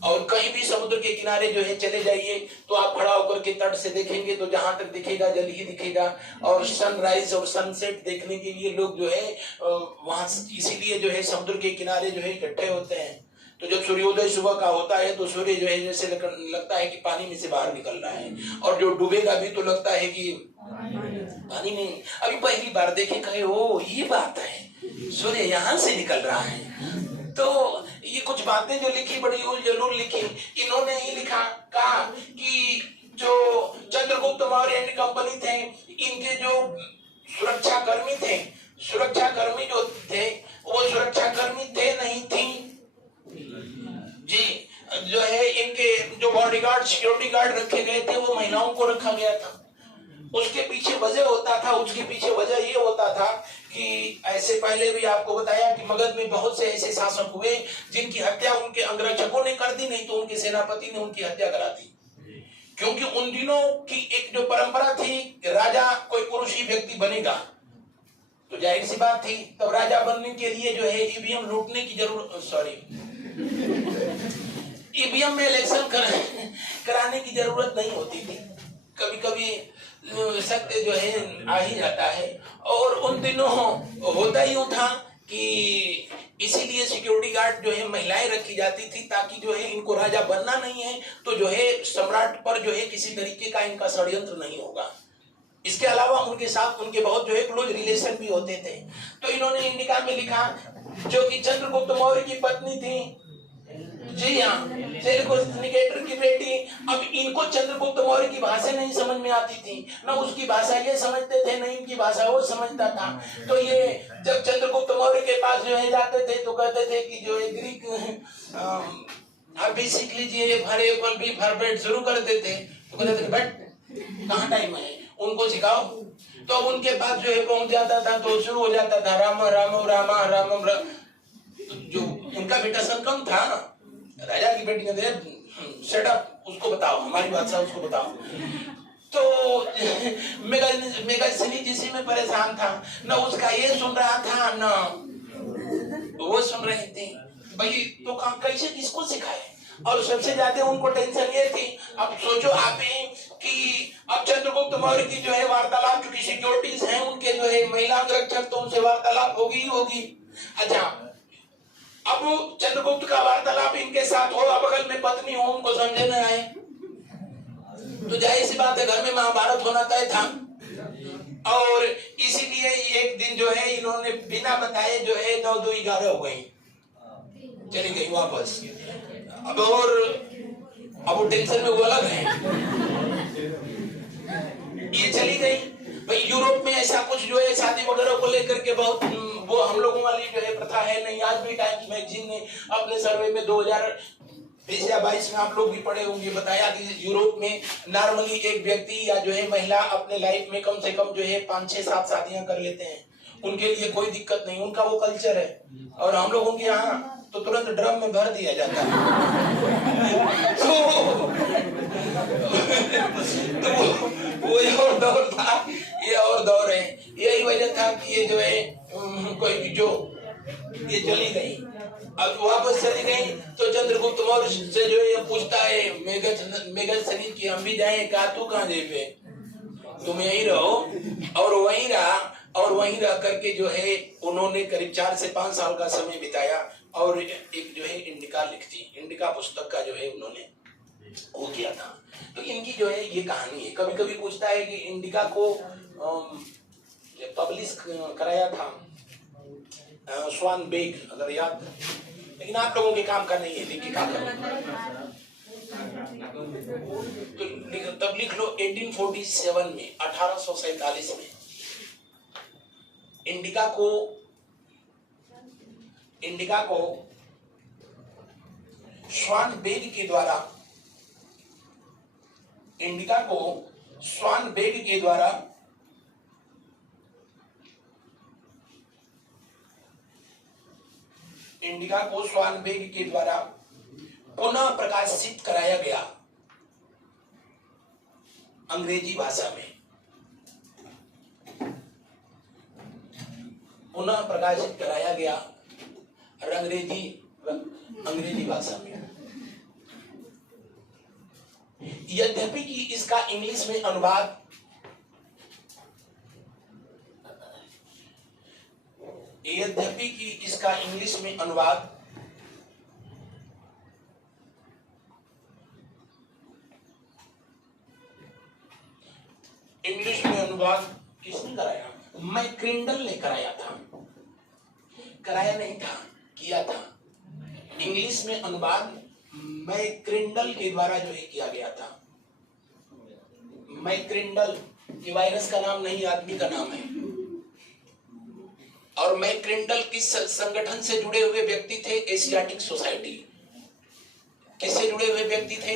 और कहीं भी समुद्र के किनारे जो है चले जाइए तो आप खड़ा होकर के तट से देखेंगे तो जहां तक दिखेगा जल ही दिखेगा। और सनराइज और सनसेट देखने के लिए लोग जो है वहां इसीलिए जो है समुद्र के किनारे जो है इकट्ठे होते हैं। तो जब सूर्योदय सुबह का होता है तो सूर्य जो है जैसे लगता है कि पानी में से बाहर निकल रहा है, और जो डूबेगा भी तो लगता है कि पानी में। अभी पहली बार देखे कहे ओ ये बात है, सूर्य यहाँ से निकल रहा है। तो ये कुछ बातें जो लिखी बड़ी जरूर लिखी। इन्होंने ही लिखा कहा कि जो चंद्रगुप्त मौर्य एंड कंपनी थे, इनके जो सुरक्षा कर्मी थे, सुरक्षा कर्मी जो थे वो सुरक्षा कर्मी थे नहीं थी जी, जो है इनके जो बॉडीगार्ड सिक्योरिटी गार्ड रखे गए थे वो महिलाओं को रखा गया था। उसके पीछे वजह होता था, उसके पीछे वजह ये होता था कि ऐसे पहले भी आपको बताया कि मगध में बहुत से ऐसे शासक हुए जिनकी हत्या उनके अंगरक्षकों ने कर दी, नहीं तो उनके सेनापति ने उनकी हत्या करा दी। क्योंकि उन दिनों की एक जो परंपरा थी कि राजा कोई पुरुष ही व्यक्ति बनेगा, तो जाहिर सी बात थी तब राजा बनने के लिए जो है ईवीएम लूटने की जरूरत, ईवीएम में इलेक्शन कराने की जरूरत नहीं होती थी। कभी कभी सत्य जो है आ ही जाता है। और उन दिनों होता ही था कि इसीलिए सिक्योरिटी गार्ड जो है महिलाएं रखी जाती थी, ताकि जो है इनको राजा बनना नहीं है तो जो है सम्राट पर जो है किसी तरीके का इनका षड्यंत्र नहीं होगा। इसके अलावा उनके साथ उनके बहुत जो है क्लोज रिलेशन भी होते थे। तो इन्होंने इंडिका में लिखा जो कि चंद्रगुप्त मौर्य की पत्नी थी, जी हाँ, निकेटर की बेटी। अब इनको चंद्रगुप्त मौर्य की भाषा नहीं समझ में आती थी, ना उसकी भाषा ये समझते थे, नहीं इनकी भाषा वो समझता था। तो ये जब चंद्रगुप्त मौर्य के पास जो है जाते थे तो कहते थे कि जो है ग्रीक अभी सीख लीजिए, भरे पर भी फरबेट शुरू कर देते। तो कहते थे बट कहाँ टाइम है, उनको सिखाओ। तो उनके पास जो है पहुंच जाता था तो शुरू हो जाता था राम राम रामा राम। जो उनका बेटा संकम था, राजा की बेटी ने सेट अप, उसको बताओ, हमारी बादशाह उसको बताओ। तो मेगास्थनी जिसी में परेशान था, न उसका ये सुन रहा था न वो सुन रही थी। भाई तो कैसे किसको सिखाए। और सबसे ज्यादा उनको टेंशन ये थी, अब सोचो आप ही कि अब चंद्रगुप्त मौर्य की जो है वार्तालाप, चूंकि सिक्योरिटीज हैं उनके जो है महिला अंगरक्षक, तो उनसे वार्तालाप होगी ही होगी। अच्छा अब चंद्रगुप्त का वार्तालाप इनके साथ हो, बगल में पत्नी हो, उनको समझे न आए तो जाहिर सी बात है घर में महाभारत होना तय था। और इसीलिए एक दिन जो है इन्होंने बिना बताए जो है 9-2-11 हो गई, चली गई वापस। अब वो टेंशन में वो अलग है। ये चली गई भाई। यूरोप में ऐसा कुछ जो है शादी वगैरह को लेकर के बहुत वो हम लोगों वाली जो है प्रथा है नहीं। आज भी टाइम्स मैगजीन ने अपने सर्वे में 2020 या 22 में आप लोग भी पढ़े होंगे, बताया कि यूरोप में नॉर्मली एक व्यक्ति या जो है महिला अपने लाइफ में कम से कम जो है 5, 6, 7 शादियां कर लेते हैं। उनके लिए कोई दिक्कत नहीं, उनका वो कल्चर है। और हम लोगों के यहाँ तो तुरंत ड्रम में भर दिया जाता है। तो वो और दौर था, ये और दौर है। यही वजह था कि ये जो है कोई भी जो ये चली गई, अब वापस चली गई तो चंद्रगुप्त मौर्य से जो ये पूछता है मेघसनीद की हम भी जाएं, कहा तू कहाँ जाए, तुम यहीं रहो। और वहीं रहा, और वहीं रह करके जो है उन्होंने करीब 4 से 5 साल का समय बिताया और एक जो है इंडिका लिखती, इंडिका पुस्तक का जो है उन्होंने वो किया था। तो इनकी जो है ये कहानी है। कभी कभी पूछता है कि इंडिका को पब्लिश कराया था स्वान बेग, अगर याद, लेकिन आप लोगों के काम का नहीं है, लिख के काम करना। तो तब लिख लो 1847 में, 1847 में इंडिका को स्वान बेग के द्वारा इंडिका को स्वान बेग के द्वारा पुनः प्रकाशित कराया गया अंग्रेजी भाषा में, पुनः प्रकाशित कराया गया अंग्रेजी भाषा में। यद्यपि कि इसका इंग्लिश में अनुवाद किसने कराया? मैक्रिंडल ने कराया था। कराया नहीं था, किया था। इंग्लिश में अनुवाद मैक्रिंडल के द्वारा जो है किया गया था। मैक्रिंडल ये वायरस का नाम नहीं, आदमी का नाम है। और मैक्रिंडल किस संगठन से जुड़े हुए व्यक्ति थे? Asiatic society. किससे जुड़े हुए व्यक्ति थे?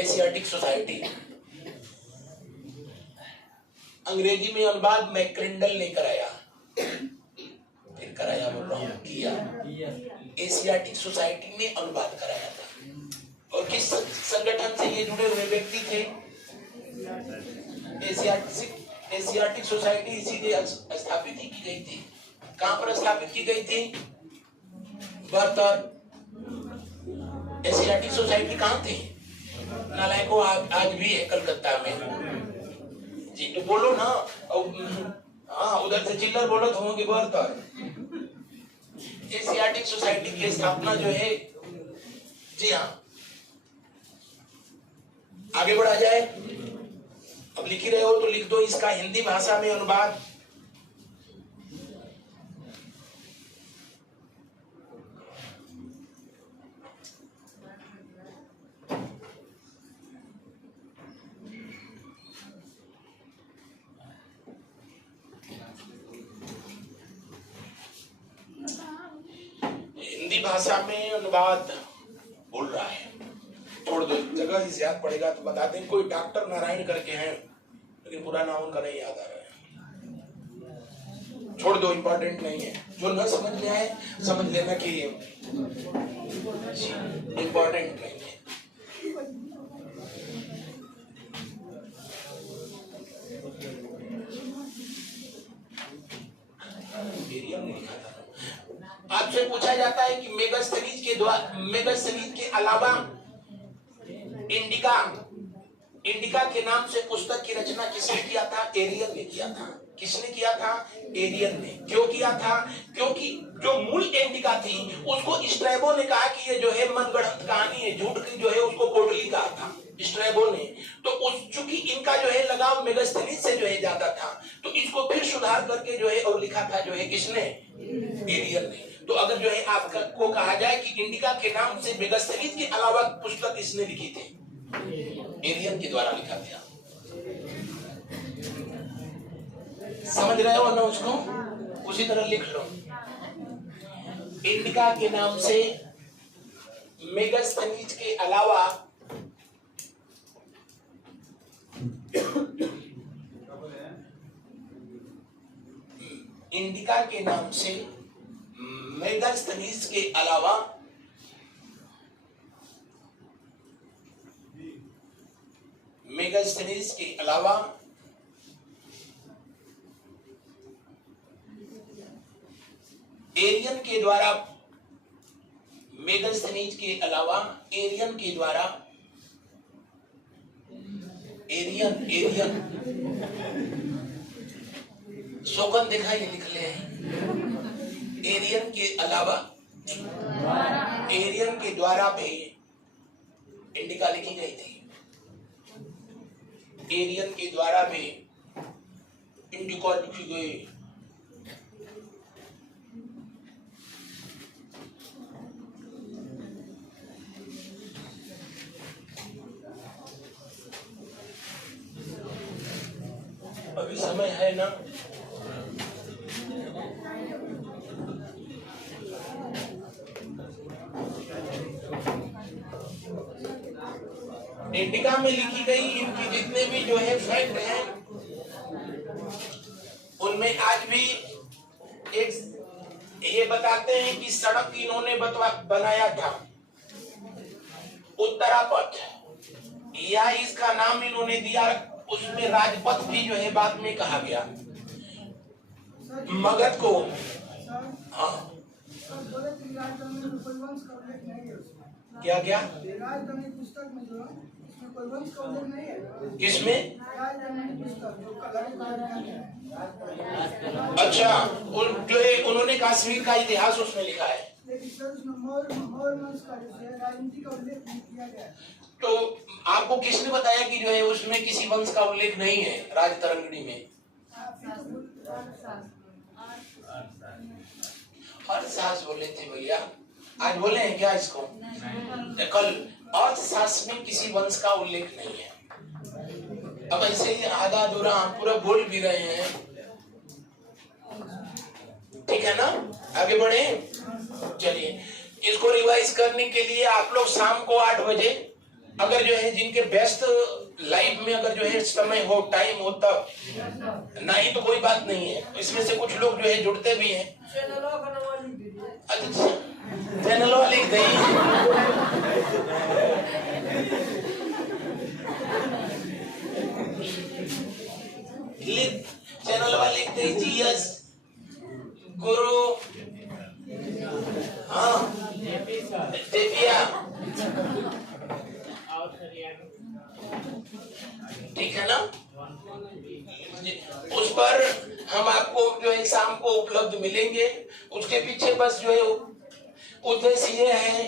Asiatic society. अंग्रेजी में अनुवाद मैक्रिंडल ने कराया, फिर कराया बोल रहा हूं, किया एशियाटिक सोसाइटी ने अनुवाद कराया था। और किस संगठन से ये जुड़े हुए व्यक्ति थे? एशियाटिक सोसाइटी इसीलिए स्थापित ही की गई थी। कहां पर स्थापित की गई थी? बर्तर। एशियाटिक सोसाइटी कहां थी? नालायकों, आज भी है कलकत्ता में जी। तो बोलो ना, हाँ उधर से चिल्लर बोलो तो होंगे बर्तर। एशियाटिक सोसाइटी की स्थापना जो है, जी हाँ, आगे बढ़ा जाए। अब लिख ही रहे हो तो लिख दो इसका हिंदी भाषा में अनुवाद। हिंदी भाषा में अनुवाद बोल रहा है। छोड़ दो, जगह ही याद पड़ेगा तो बता दें। कोई डॉक्टर नारायण करके हैं, लेकिन पूरा नाम उनका नहीं याद आ रहा है। छोड़ दो, इंपॉर्टेंट नहीं है। जो न समझ में आए समझ लेना कि इंपॉर्टेंट नहीं है। आपसे पूछा जाता है कि मेगास्थनीज के अलावा इंडिका के नाम से पुस्तक की रचना किसने किया था? एरियन ने किया था। किसने किया था? एरियन ने। क्यों किया था? क्योंकि जो मूल इंडिका थी उसको स्ट्रैबो ने कहा कि ये जो है मनगढ़ंत कहानी है, झूठ की जो है उसको पोटली कहा था स्ट्रैबो ने। तो चूंकि इनका जो है लगाव मेगास्थनीज से जो है ज्यादा था, तो इसको फिर सुधार करके जो है और लिखा था जो है किसने? एरियन ने। तो अगर जो है आपका को कहा जाए कि इंडिका के नाम से मेगास्थनीज के अलावा पुस्तक इसने लिखी थी, एरियन के द्वारा लिखा था। समझ रहे हो ना उसको? उसी तरह लिख लो, इंडिका के नाम से मेगास्थनीज के अलावा इंडिका के नाम से मेगास्थनीज के अलावा मेगास्थनीज के अलावा एरियन के द्वारा मेगास्थनीज के अलावा एरियन के द्वारा एरियन शोकन दिखाई लिख ले, एरियन के अलावा एरियन के द्वारा भी इंडिका लिखी गई थी, एरियन के द्वारा भी इंडिका लिखी गई। अभी समय है ना? इंडिका में लिखी गई इनकी जितने भी जो है फैक्ट हैं, उनमें आज भी एक ये बताते हैं कि सड़क इन्होंने बनाया था उत्तरापथ, या इसका नाम इन्होंने दिया, उसमें राजपथ भी जो है बाद में कहा गया मगध को। हाँ क्या क्या पुस्तक में जो कोई वंश का उल्लेख नहीं है। किसमें? अच्छा, जो है उन्होंने कश्मीर का इतिहास उसमें लिखा है, लेकिन सर उसमें मौर्य वंश का राजनीति का उल्लेख नहीं किया गया। तो आपको किसने बताया कि जो है उसमें किसी वंश का उल्लेख नहीं है? राजतरंगिणी में अर्थशास्त्र बोले थे भैया, आज बोले हैं क्या इसको? कल अर्थशास्त्र में किसी वंश का उल्लेख नहीं है। अब ऐसे ही आधा अधूरा हम पूरा बोल भी रहे हैं, ठीक है ना? आगे बढ़े, चलिए। इसको रिवाइज करने के लिए आप लोग शाम को 8 बजे, अगर जो है जिनके व्यस्त लाइफ में अगर जो है समय हो, टाइम हो, तब नहीं तो कोई बात नहीं है। इसमें से कुछ लोग जो है जुड़ते भी हैं। अच्छा, चैनल वाले गई चैनल वाले गई जीएस गुरु, हाँ देविया, ठीक है ना? उस पर हम आपको जो है शाम को उपलब्ध मिलेंगे। उसके पीछे बस जो है उद्देश्य ये है,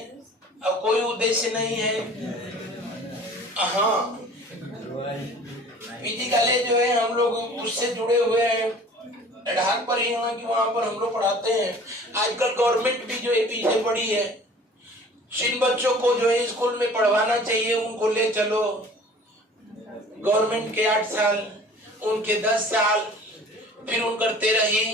अब कोई उद्देश्य नहीं है। हाँ, फिजिकली जो है हम लोग उससे जुड़े हुए हैं, ढाक पर ही है कि वहां पर हम लोग पढ़ाते हैं। आजकल गवर्नमेंट भी जो है पीछे पड़ी है। जिन बच्चों को जो है स्कूल में पढ़वाना चाहिए उनको ले चलो, गवर्नमेंट के 8 साल, उनके 10 साल, फिर उनकर 13 ही।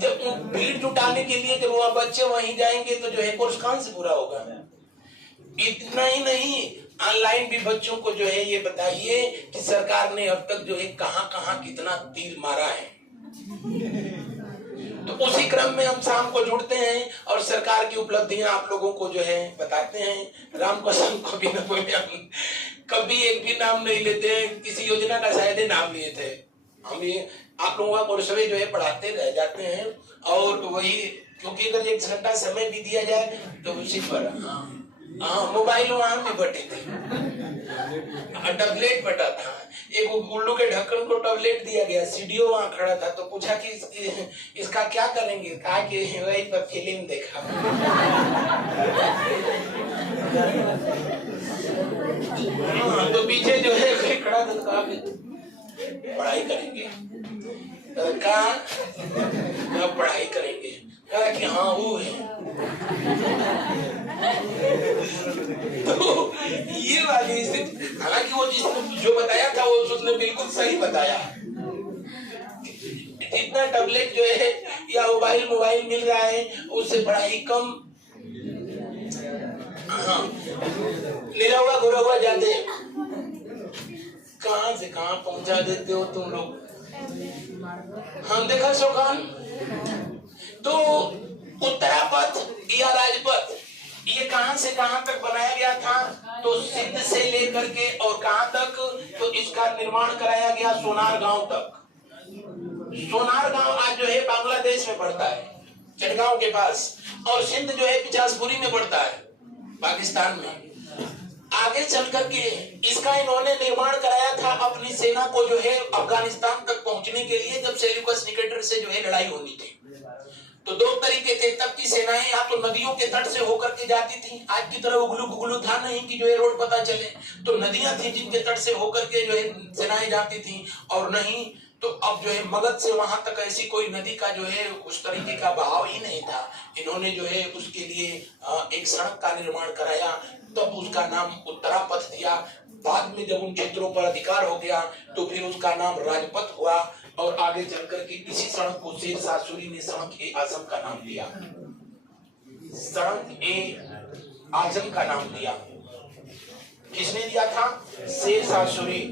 जब भीड़ जुटाने के लिए जब वहाँ बच्चे वहीं जाएंगे तो जो है कोर्स कहाँ से पूरा होगा? इतना ही नहीं, ऑनलाइन भी बच्चों को जो है ये बताइए कि सरकार ने अब तक जो है कहाँ कहाँ कितना तीर मारा है। तो उसी क्रम में हम शाम को जुड़ते हैं और सरकार की उपलब्धियां आप लोगों को जो है बताते हैं। राम कसम कभी न बोले, हम कभी एक भी नाम नहीं लेते हैं। किसी योजना का शायद नाम लिए थे हम, ये आप लोगों का कोर्स जो है पढ़ाते रह जाते हैं। और वही, क्योंकि अगर 1 घंटा समय भी दिया जाए तो उसी पर मोबाइल वहां भी बटे थे, टैबलेट बटा था। एक उल्लू के ढक्कन को टैबलेट दिया गया, सीडीओ वहां खड़ा था, तो पूछा कि इसका क्या करेंगे? कहा कि वही पर फिल्म देखा। तो पीछे जो है कोई खड़ा था, तो कहा पढ़ाई करेंगे, कहा पढ़ाई करेंगे। कहा कि हाँ वो है। तो ये वाली स्थिति, हालांकि वो जिसने जो बताया था वो उसने बिल्कुल सही बताया। जितना टैबलेट जो है या मोबाइल मिल रहा है उससे बड़ा ही कम। हाँ, नीला हुआ घोरा हुआ जाते, कहां से कहां पहुंचा देते हो तुम लोग। हम देखा शोकान। तो उत्तरापथ या राजपथ ये कहां से कहां तक बनाया गया था? तो सिंध से लेकर के और कहां तक? तो इसका निर्माण कराया गया सोनार गांव तक। सोनार गांव आज जो है बांग्लादेश में पड़ता है, चटगांव के पास, और सिंध जो है पिचासपुरी में पड़ता है, पाकिस्तान में। आगे चल करके इसका इन्होंने निर्माण कराया था अपनी सेना को जो है अफगानिस्तान तक पहुंचने के लिए, जब सेल्यूकस निकेटर से जो है लड़ाई होनी थी। तो दो तरीके थे तब की सेनाएं, या तो नदियों के तट से होकर के जाती थी, आज की तरह उगलू गुगलू था नहीं कि जो है रोड पता चले, तो नदियां थी जिनके तट से होकर के जो है सेनाएं जाती थी, और नहीं तो अब जो है मगध से वहां तक ऐसी कोई नदी का जो है उस तरीके का बहाव ही नहीं था। इन्होंने जो है उसके लिए एक सड़क का निर्माण कराया, तब उसका नाम उत्तरापथ दिया। बाद में जब उन क्षेत्रों पर अधिकार हो गया तो फिर उसका नाम राजपथ हुआ, और आगे चल करके इसी सड़क को शेरशाह सूरी ने सड़क ए आजम का नाम दिया। सड़क ए आजम का नाम दिया। किसने दिया था? शेरशाह सूरी।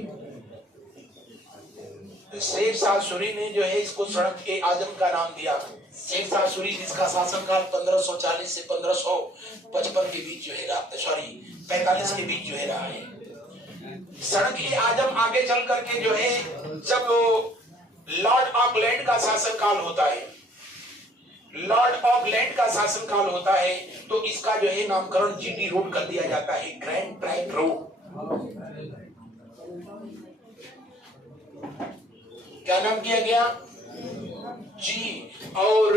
शेरशाह सूरी ने जो है इसको सड़क ए आजम का नाम दिया। शेरशाह सूरी जिसका शासनकाल 1540 से 1555 के बीच जो है रहा, 45 के बीच जो है रहा है। सड़क ए आजम आगे चल करके जो है जब लॉर्ड ऑकलैंड का शासनकाल होता है, लॉर्ड ऑकलैंड का शासनकाल होता है, तो इसका जो है नामकरण जीटी रोड कर दिया जाता है, ग्रैंड ट्रैंक रोड। क्या नाम किया गया जी। और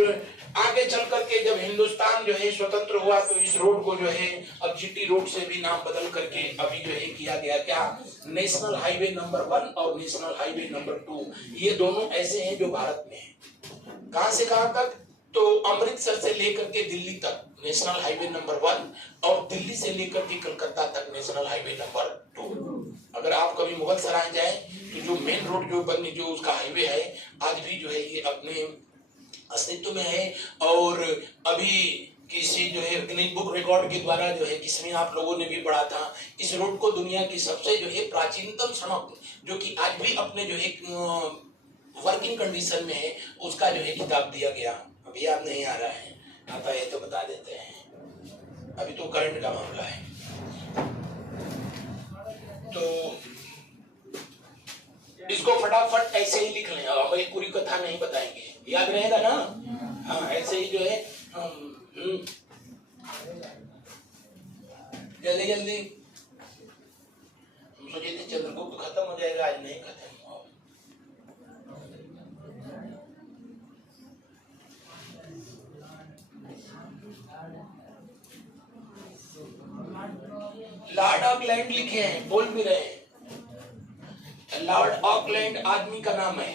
आगे चल करके जब हिंदुस्तान जो है स्वतंत्र हुआ तो इस रोड को जो है अब जीटी रोड से भी नाम बदल करके अभी जो है किया गया क्या, नेशनल हाईवे नंबर 1 और नेशनल हाईवे नंबर 2। ये दोनों ऐसे हैं जो भारत में हैं। कहां से कहां तक? तो अमृतसर से लेकर के दिल्ली तक नेशनल हाईवे नंबर 1, और दिल्ली से लेकर के कलकत्ता तक नेशनल हाईवे नंबर 2। अगर आप कभी मुगल सराय जाए तो जो मेन रोड जो उसका हाईवे है आज भी जो है ये अपने अस्तित्व में है। और अभी किसी जो है गिनीज बुक रिकॉर्ड के द्वारा जो है, जिसमें आप लोगों ने भी पढ़ा था, इस रोड को दुनिया की सबसे जो है प्राचीनतम सड़क, जो कि आज भी अपने जो है वर्किंग कंडीशन में है, उसका जो है किताब दिया गया। अभी याद नहीं आ रहा है, आता है तो बता देते हैं, अभी तो करंट का मामला है। तो इसको फटाफट ऐसे ही लिख लें, अब हमें पूरी कथा नहीं बताएंगे, याद रहेगा ना? हाँ, ऐसे ही जो है जल्दी जल्दी। हम सोचे थे चंद्रगुप्त खत्म हो जाएगा, आज नहीं खत्म हुआ। लॉर्ड ऑकलैंड लिखे हैं, बोल भी रहे हैं। लॉर्ड ऑकलैंड आदमी का नाम है।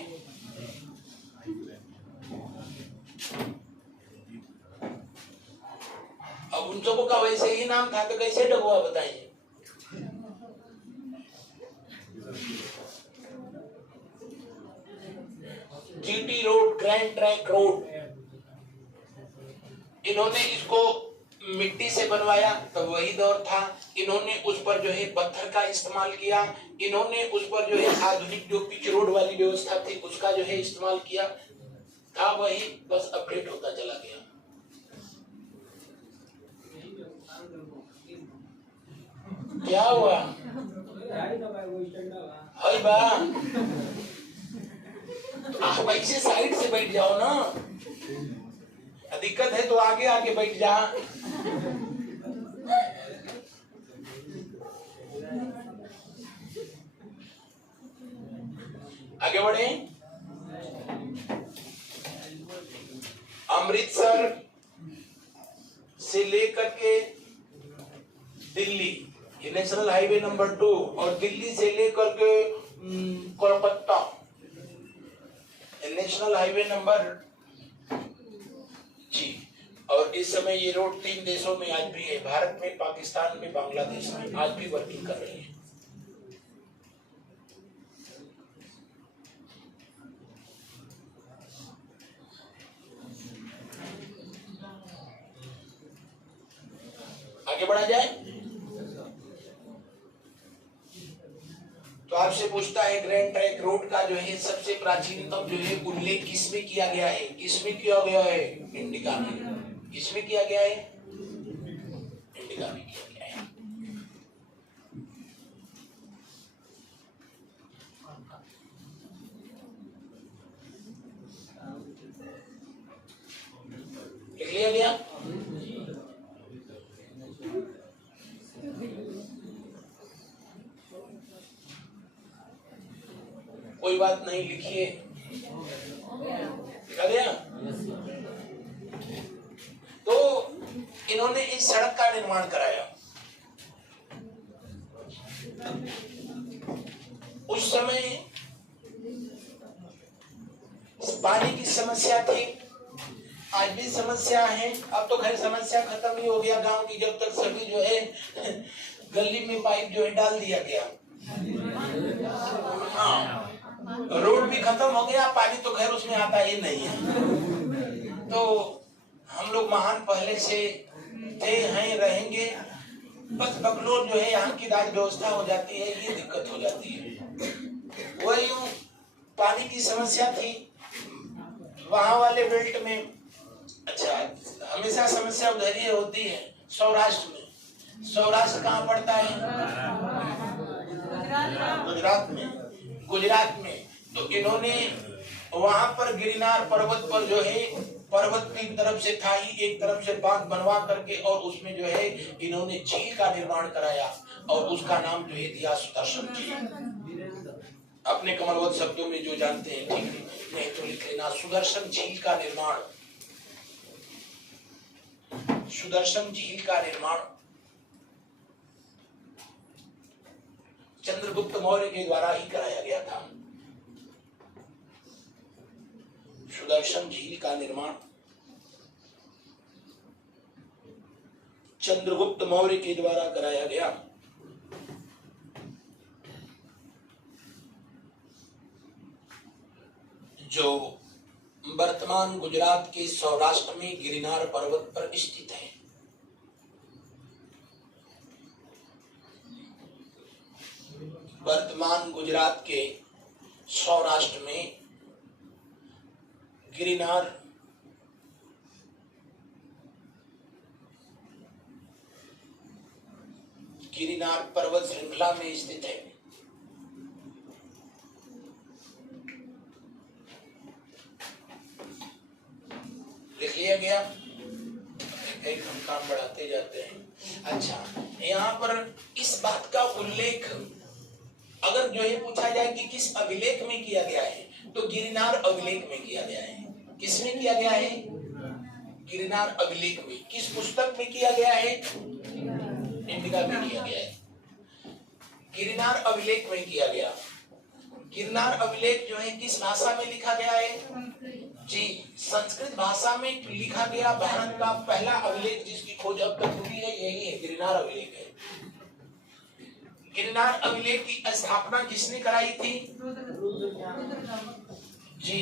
अब उन सबों का वैसे ही नाम था तो कैसे डगुआ बताइए। GT road, grand trunk road, इन्होंने इसको मिट्टी से बनवाया, तो वही दौर था। इन्होंने उस पर जो है पत्थर का इस्तेमाल किया, इन्होंने उस पर जो है आधुनिक जो पिच रोड वाली व्यवस्था थी उसका जो है इस्तेमाल किया, था वही, बस अपडेट होता चला गया। क्या हुआ? हाय बा, तो आप ऐसे साइड से बैठ जाओ ना, दिक्कत है तो आगे आके बैठ जा। आगे बढ़े। अमृतसर से लेकर के दिल्ली, ये नेशनल हाईवे नंबर 2, और दिल्ली से लेकर के कोलकाता, नेशनल हाईवे नंबर जी। और इस समय ये रोड 3 देशों में आज भी है, भारत में, पाकिस्तान में, बांग्लादेश में, आज भी वर्किंग कर रही है। आगे बढ़ा जाए तो आपसे पूछता है ग्रैंड ट्रैंक रोड का जो है सबसे प्राचीनतम जो है उल्लेख किसमें किया गया है? किसमें किया गया है? इंडिका में। किसमें किया गया है? इंडिका में किया गया है। लिख लिया गया? कोई बात नहीं, लिखिए। लिखा गया? तो इन्होंने इस सड़क का निर्माण कराया। उस समय पानी की समस्या थी, आज भी समस्या है। अब तो खैर समस्या खत्म ही हो गया गांव की, जब तक सभी जो है गली में पाइप जो है डाल दिया गया। हाँ, रोड भी खत्म हो गया, पानी तो खैर उसमें आता ही नहीं है। तो हम लोग महान पहले से थे, हैं, रहेंगे। बस बगलोर जो है यहाँ की राज व्यवस्था हो जाती है, ये दिक्कत हो जाती है। वही पानी की समस्या थी वहां वाले बेल्ट में। अच्छा, हमेशा समस्या उधर ही होती है, सौराष्ट्र में। सौराष्ट्र कहाँ पड़ता है? गुजरात में। गुजरात में तो इन्होंने वहां पर गिरनार पर्वत पर जो है, पर्वत की तरफ से था ही, एक तरफ से बांध बनवा करके और उसमें जो है इन्होंने झील का निर्माण कराया और उसका नाम जो है दिया सुदर्शन झील। अपने कमलवत शब्दों में जो जानते हैं ठीक नहीं तो लिख लेना, सुदर्शन झील का निर्माण। सुदर्शन झील का निर्माण चंद्रगुप्त मौर्य के द्वारा ही कराया गया था। सुदर्शन झील का निर्माण चंद्रगुप्त मौर्य के द्वारा कराया गया। जो वर्तमान गुजरात के सौराष्ट्र में गिरनार पर्वत पर स्थित है। वर्तमान गुजरात के सौराष्ट्र में गिरनार पर्वत श्रृंखला में स्थित है। लिख लिया गया? एक हम काम बढ़ाते जाते हैं। अच्छा, यहाँ पर इस बात का उल्लेख अगर जो है पूछा जाए कि किस अभिलेख में किया गया है, तो गिरनार अभिलेख में किया गया है। किसमें किया गया है? गिरनार अभिलेख में। किस पुस्तक में किया गया है? इंडिका में किया गया है। गिरनार अभिलेख में किया गया। गिरनार अभिलेख जो है किस भाषा में लिखा गया है? जी, संस्कृत भाषा में लिखा गया। भारत का पहला अभिलेख जिसकी खोज अब तक हुई है यही है, गिरनार अभिलेख है। गिरनार अभिलेख की स्थापना किसने कराई थी? जी,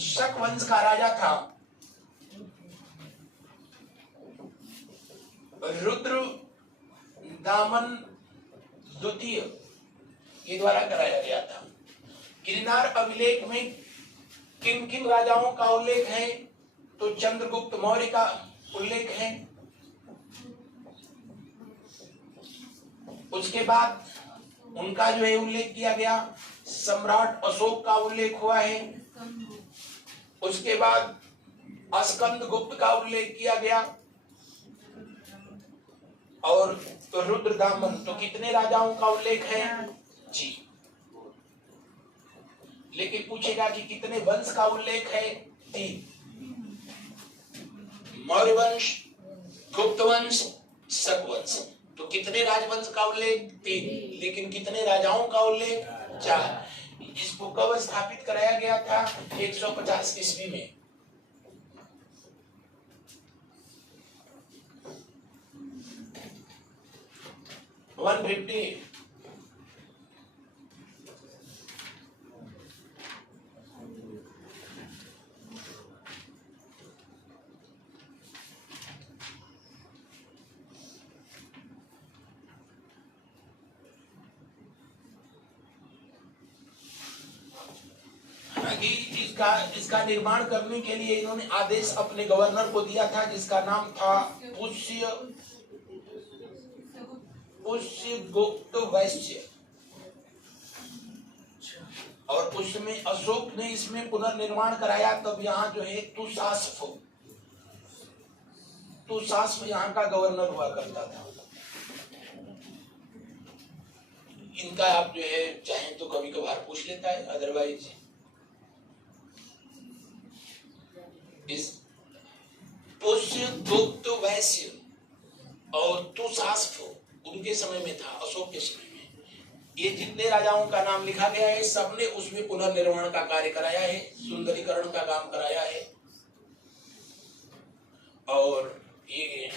शक वंश का राजा था रुद्र दामन द्वितीय के द्वारा कराया गया था। गिरनार अभिलेख में किन किन राजाओं का उल्लेख है? तो चंद्रगुप्त मौर्य का उल्लेख है। उसके बाद उनका जो है उल्लेख किया गया। सम्राट अशोक का उल्लेख हुआ है। उसके बाद स्कंद गुप्त का उल्लेख किया गया और रुद्रदामन। तो कितने राजाओं का उल्लेख है? जी, लेकिन पूछेगा कि कितने वंश का उल्लेख है? 3। मौर्य वंश, गुप्त वंश, शक वंश। तो कितने राजवंश का उल्लेख? 3। लेकिन कितने राजाओं का उल्लेख? 4। इसको कब स्थापित कराया गया था? 150 ईस्वी में। 150। इसका निर्माण करने के लिए इन्होंने आदेश अपने गवर्नर को दिया था, जिसका नाम था पुष्यगुप्त वैश्य। और उसमें अशोक ने इसमें पुनर्निर्माण कराया। तब यहाँ जो है तुसास्फ यहाँ का गवर्नर हुआ करता था। इनका आप जो है चाहें तो कभी कभार पूछ लेता है, अदरवाइज इस पुष्यगुप्त वैश्य और तुसास्फ उनके समय में था, अशोक के समय में। ये जितने राजाओं का नाम लिखा गया है, सबने उसमें पुनर्निर्माण का कार्य कराया है, सुंदरीकरण का काम कराया है। और ये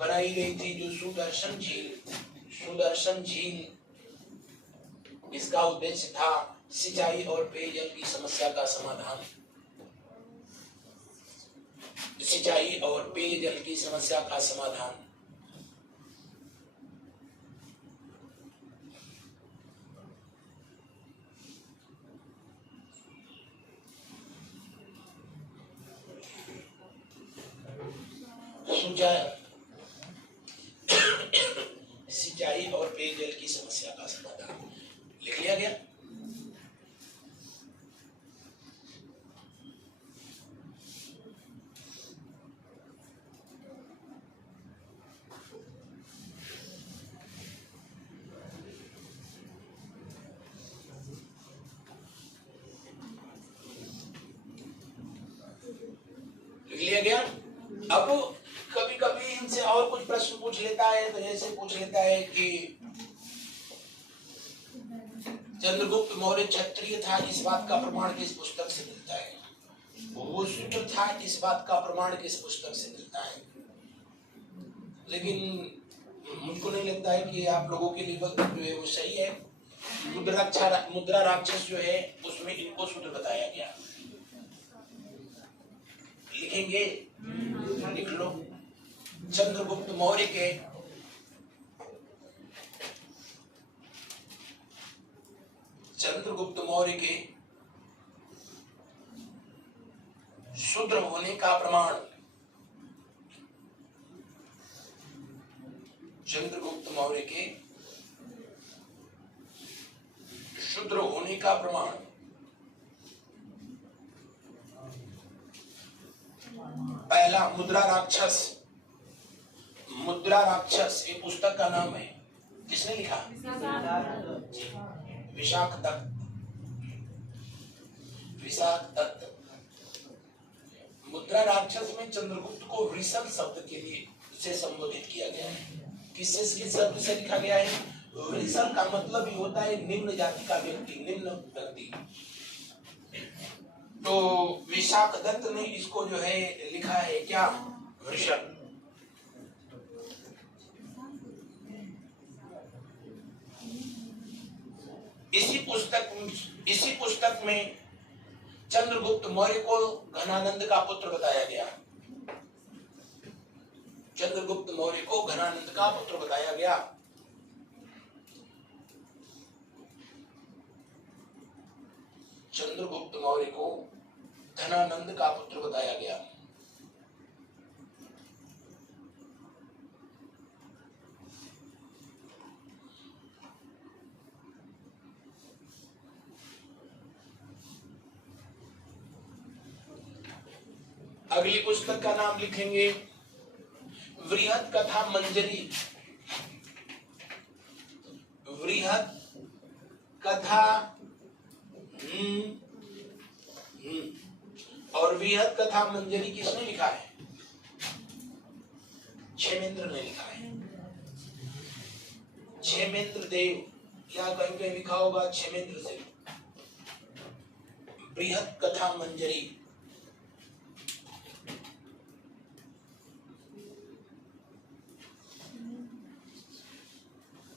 बनाई गई थी जो सुदर्शन झील, इसका उद्देश्य था सिंचाई और पेयजल की समस्या का समाधान। सिंचाई और पेयजल की समस्या का समाधान। सिंचाई और पेयजल की समस्या का समाधान लिख लिया गया। लिख लिया गया। अब कभी कभी इनसे और कुछ प्रश्न पूछ लेता है, तो जैसे पूछ लेता है कि चंद्रगुप्त मौर्य क्षत्रिय था, इस बात का प्रमाण किस पुस्तक से मिलता है? वो शूद्र था, इस बात का प्रमाण किस पुस्तक से मिलता है? लेकिन मुझको नहीं लगता है कि आप लोगों के लिए जो है वो सही है। मुद्रा राक्षस जो है उसमें इनको शूद्र बताया गया। लिखेंगे, लिख लो। चंद्रगुप्त मौर्य के शूद्र होने का प्रमाण, चंद्रगुप्त मौर्य के शूद्र होने का प्रमाण पहला मुद्रा राक्षस ये पुस्तक का नाम है। किसने लिखा? विशाख दत्त। मुद्रा राक्षस में चंद्रगुप्त को वृषभ शब्द के लिए से संबोधित किया गया है। किससे शब्द से लिखा गया है? वृषभ का मतलब ही होता है निम्न जाति का व्यक्ति, निम्न व्यक्ति। तो विशाख दत्त ने इसको जो है लिखा है क्या? वृषभ। इसी पुस्तक में चंद्रगुप्त मौर्य को घनानंद का पुत्र बताया गया। चंद्रगुप्त मौर्य को घनानंद का पुत्र बताया गया। चंद्रगुप्त मौर्य को घनानंद का पुत्र बताया गया। अगली पुस्तक का नाम लिखेंगे वृहत कथा मंजरी। वृहत कथा और वृहत कथा मंजरी किसने लिखा है? क्षेमेंद्र ने लिखा है। क्षेमेंद्र देव, या कहीं कहीं लिखा होगा क्षेमेंद्र से। वृहत कथा मंजरी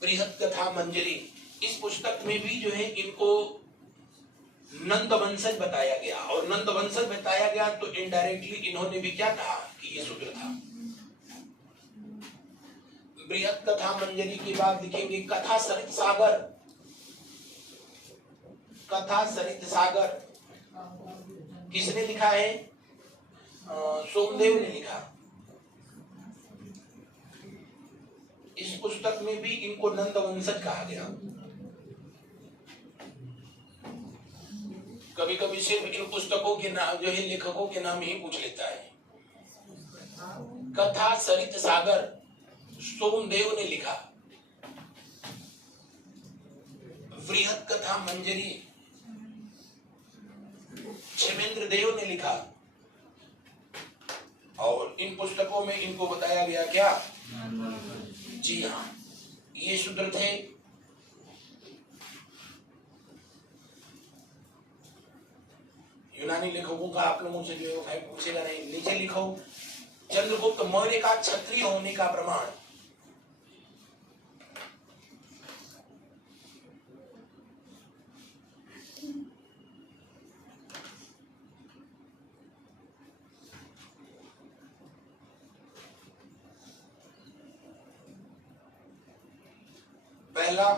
बृहत कथा मंजरी, इस पुस्तक में भी जो है इनको नंद वंशज बताया गया, और नंद वंशज बताया गया तो इनडायरेक्टली इन्होंने भी क्या कहा कि ये शूद्र था। बृहत कथा मंजरी के बाद लिखेंगे कथा सरित सागर। कथा सरित सागर किसने लिखा है? सोमदेव ने लिखा। इस पुस्तक में भी इनको नंद वंशज कहा गया। कभी कभी सिर्फ इन पुस्तकों के नाम जो है लेखकों के नाम ही पूछ लेता है। कथा सरित सागर सोमदेव ने लिखा। बृहत कथा मंजरी क्षेमेंद्र देव ने लिखा। और इन पुस्तकों में इनको बताया गया क्या? जी हाँ, ये शूद्र थे। यूनानी लेखकों का आप लोगों से जो है फैक्ट पूछेगा नहीं। नीचे लिखो चंद्रगुप्त मौर्य का क्षत्रिय होने का प्रमाण। पहला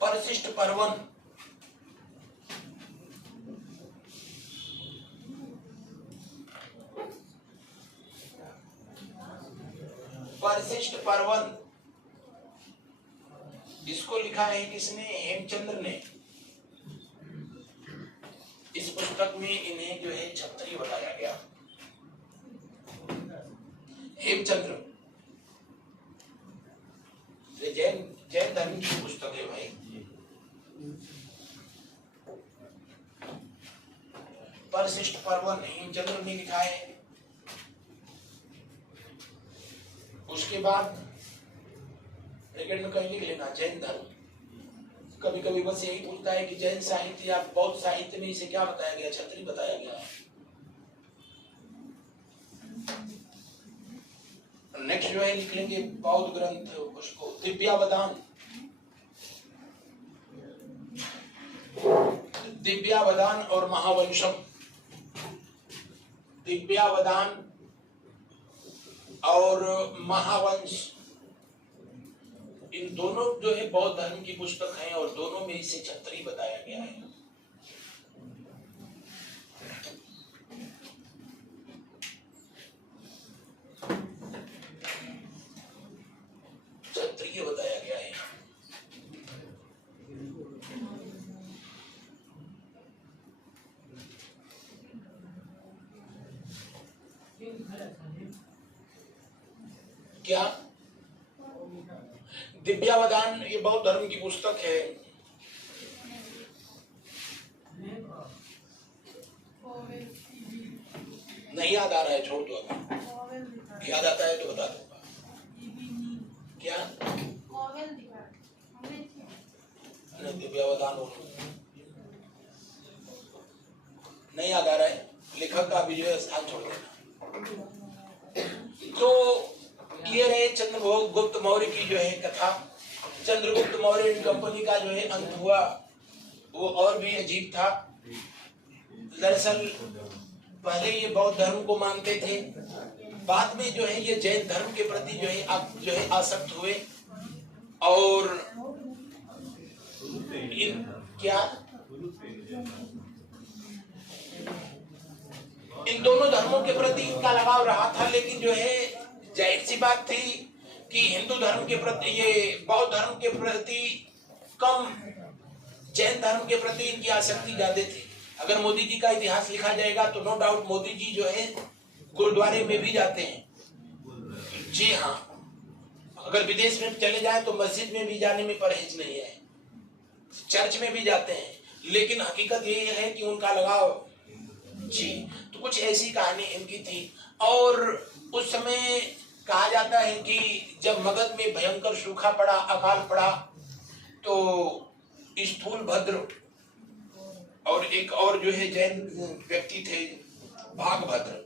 परिशिष्ट पर्वन, परिशिष्ट पर्वन इसको लिखा है किसने? हेमचंद्र ने। इस पुस्तक में इन्हें जो है क्षत्रिय बताया गया। हेमचंद्र जैन धर्म की पुस्तक है भाई। परिशिष्ट पर्वन हेमचंद्र ने लिखा है। उसके बाद ब्रैकेट में कहीं लिख लेना जैन धर्म। कभी कभी बस यही पूछता है कि जैन साहित्य या बौद्ध साहित्य में इसे क्या बताया गया? क्षत्रिय बताया गया। नेक्स्ट जो है लिख लेंगे बौद्ध ग्रंथ, उसको दिव्यावदान। दिव्यावदान और महावंशम। दिव्यावदान और महावंश, इन दोनों जो है बौद्ध धर्म की पुस्तक हैं और दोनों में इसे क्षत्रिय बताया गया है। क्षत्रिय बताया गया है। क्या? दिव्यावदान ये बौद्ध धर्म की पुस्तक है। नहीं याद आ रहा है, छोड़ दो। अभी याद आता है तो बता दूंगा। क्या? दिव्यावदान नहीं याद आ रहा है, लेखक का भी जो है स्थान छोड़ देना। तो ये रहे चंद्रगुप्त मौर्य की जो है कथा। चंद्रगुप्त मौर्य कंपनी का जो है अंत हुआ वो और भी अजीब था। दरअसल पहले ये बौद्ध धर्म को मानते थे, बाद में जो है ये जैन धर्म के प्रति जो है आसक्त हुए। और इन दोनों धर्मों के प्रति इनका लगाव रहा था, लेकिन जो है जाहिर सी बात थी कि हिंदू धर्म के प्रति, ये बौद्ध धर्म के प्रति कम, जैन धर्म के प्रति इनकी आसक्ति ज्यादा थी। अगर मोदी जी का इतिहास लिखा जाएगा तो नो डाउट मोदी जी जो है गुरुद्वारे में भी जाते हैं। जी हाँ, अगर विदेश में चले जाएं तो मस्जिद में भी जाने में परहेज नहीं है, चर्च में भी जाते हैं, लेकिन हकीकत यही है कि उनका लगाव। जी, तो कुछ ऐसी कहानी इनकी थी। और उस समय कहा जाता है कि जब मगध में भयंकर सूखा पड़ा, अकाल पड़ा, तो स्थूल भद्र और एक और जो है जैन व्यक्ति थे भागभद्र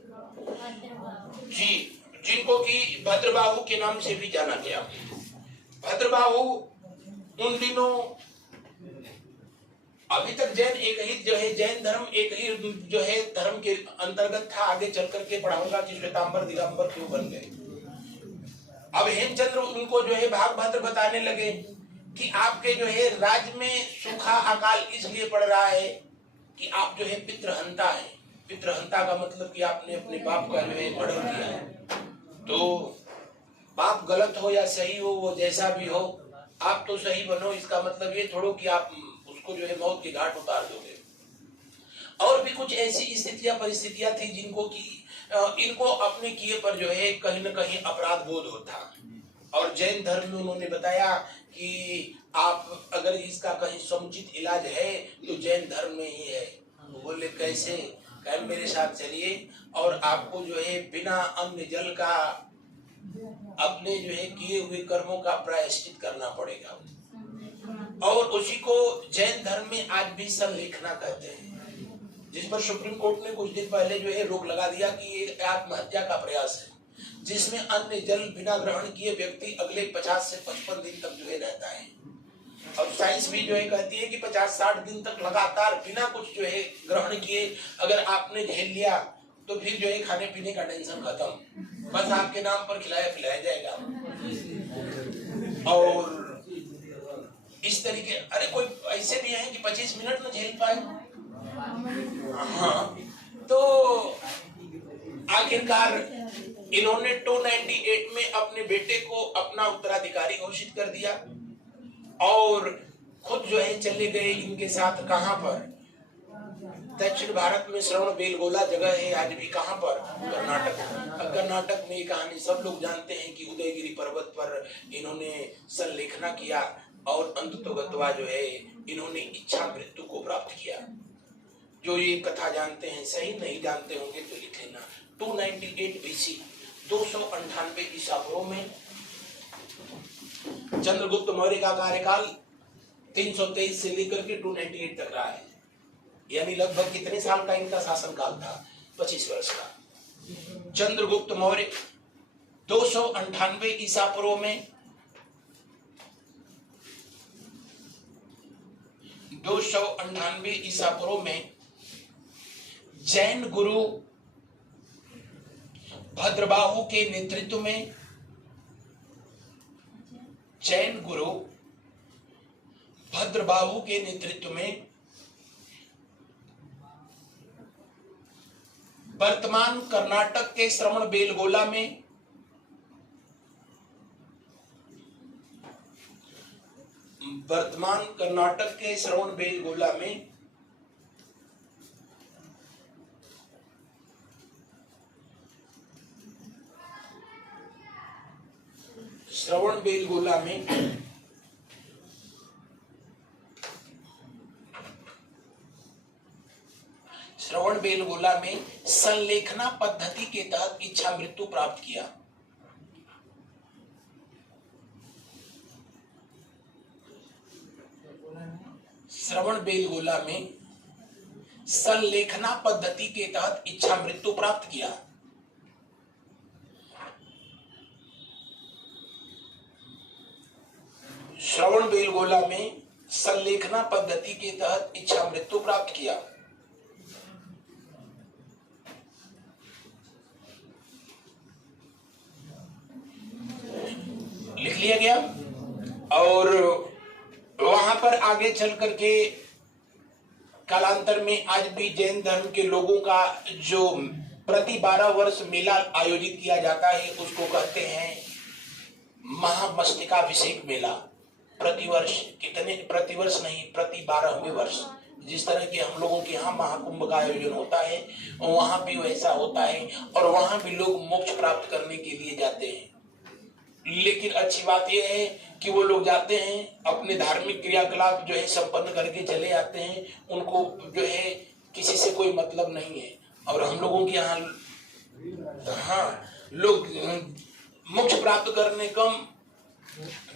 जी, जिनको कि भद्रबाहु के नाम से भी जाना गया। भद्रबाहु उन दिनों अभी तक जैन एक ही जो है जैन धर्म एक ही जो है धर्म के अंतर्गत था। आगे चल करके पढ़ाऊंगा कि श्वेतांबर दिगंबर क्यों बन गए। अब हेमचंद्र उनको जो है भागभद्र बताने लगे कि आपके जो है राज्य में सूखा अकाल इसलिए पड़ रहा है कि आप जो है पितृहंता है। पितृहंता का मतलब कि आपने अपने बाप का जो है मर्डर किया है। तो बाप गलत हो या सही हो, वो जैसा भी हो, आप तो सही बनो। इसका मतलब ये थोड़ो कि आप उसको जो है मौत के घाट उतार दोगे। और भी कुछ ऐसी स्थितियां परिस्थितियां थी जिनको कि इनको अपने किए पर जो है कहीं न कहीं अपराध बोध होता। और जैन धर्म में उन्होंने बताया कि आप अगर इसका कहीं समुचित इलाज है तो जैन धर्म में ही है। बोले कैसे? कहे मेरे साथ चलिए और आपको जो है बिना अन्न जल का अपने जो है किए हुए कर्मों का प्रायश्चित करना पड़ेगा। और उसी को जैन धर्म में आज भी संलेखना कहते हैं, जिस पर सुप्रीम कोर्ट ने कुछ दिन पहले जो है रोक लगा दिया कि ये आत्महत्या का प्रयास है, जिसमें अन्न जल बिना ग्रहण किए व्यक्ति अगले 50 से 55 दिन तक जो है रहता है। और साइंस भी जो है कहती है कि 50-60 दिन तक लगातार बिना कुछ जो है ग्रहण किए अगर आपने झेल लिया तो फिर जो है खाने पीने का टेंशन खत्म, बस आपके नाम पर खिलाया पिलाया जाएगा। और इस तरीके अरे कोई ऐसे भी हैं कि 25 मिनट में झेल पाए। हाँ, तो आखिरकार इन्होंने 298 में अपने बेटे को अपना उत्तराधिकारी घोषित कर दिया और खुद जो है चले गए इनके साथ। कहां पर? दक्षिण भारत में श्रवण बेलगोला जगह है आज भी। कहां पर? कर्नाटक। कर्नाटक में ये कहानी सब लोग जानते हैं कि उदयगिरी पर्वत पर इन्होंने संलेखना किया और अंततोगत्वा जो है इन्होंने इच्छा मृत्यु को प्राप्त किया। जो ये कथा जानते हैं, सही नहीं जानते होंगे तो लिख लेना। 298 BC 298 ईसा पूर्व में चंद्रगुप्त मौर्य का कार्यकाल 323 से लेकर के 298 तक रहा है। यानी लगभग कितने साल का इनका शासनकाल था? 25 वर्ष का। चंद्रगुप्त मौर्य 298 ईसा पूर्व में 298 ईसा पूर्व में जैन गुरु भद्रबाहु के नेतृत्व में भद्रबाहु के नेतृत्व में वर्तमान कर्नाटक के श्रवण बेलगोला में श्रवण बेलगोला में संलेखना पद्धति के तहत इच्छा मृत्यु प्राप्त किया। श्रवण बेलगोला में संलेखना पद्धति के तहत इच्छा मृत्यु प्राप्त किया। श्रवण बेलगोला में संलेखना पद्धति के तहत इच्छा मृत्यु प्राप्त किया। लिख लिया गया। और वहां पर आगे चल करके कालांतर में आज भी जैन धर्म के लोगों का जो प्रति 12 वर्ष मेला आयोजित किया जाता है उसको कहते हैं महामस्तकाभिषेक मेला। प्रतिवर्ष नहीं, प्रति 12वें वर्ष। जिस तरह के हम लोगों के यहाँ महाकुंभ का आयोजन होता है वहां भी वैसा होता है और वहां भी लोग मोक्ष प्राप्त करने के लिए जाते हैं। लेकिन अच्छी बात यह है कि वो लोग जाते हैं अपने धार्मिक क्रियाकलाप जो है संपन्न करके चले आते हैं। उनको जो है किसी से कोई मतलब नहीं है। और हम लोगों के यहाँ लोग मोक्ष प्राप्त करने कम,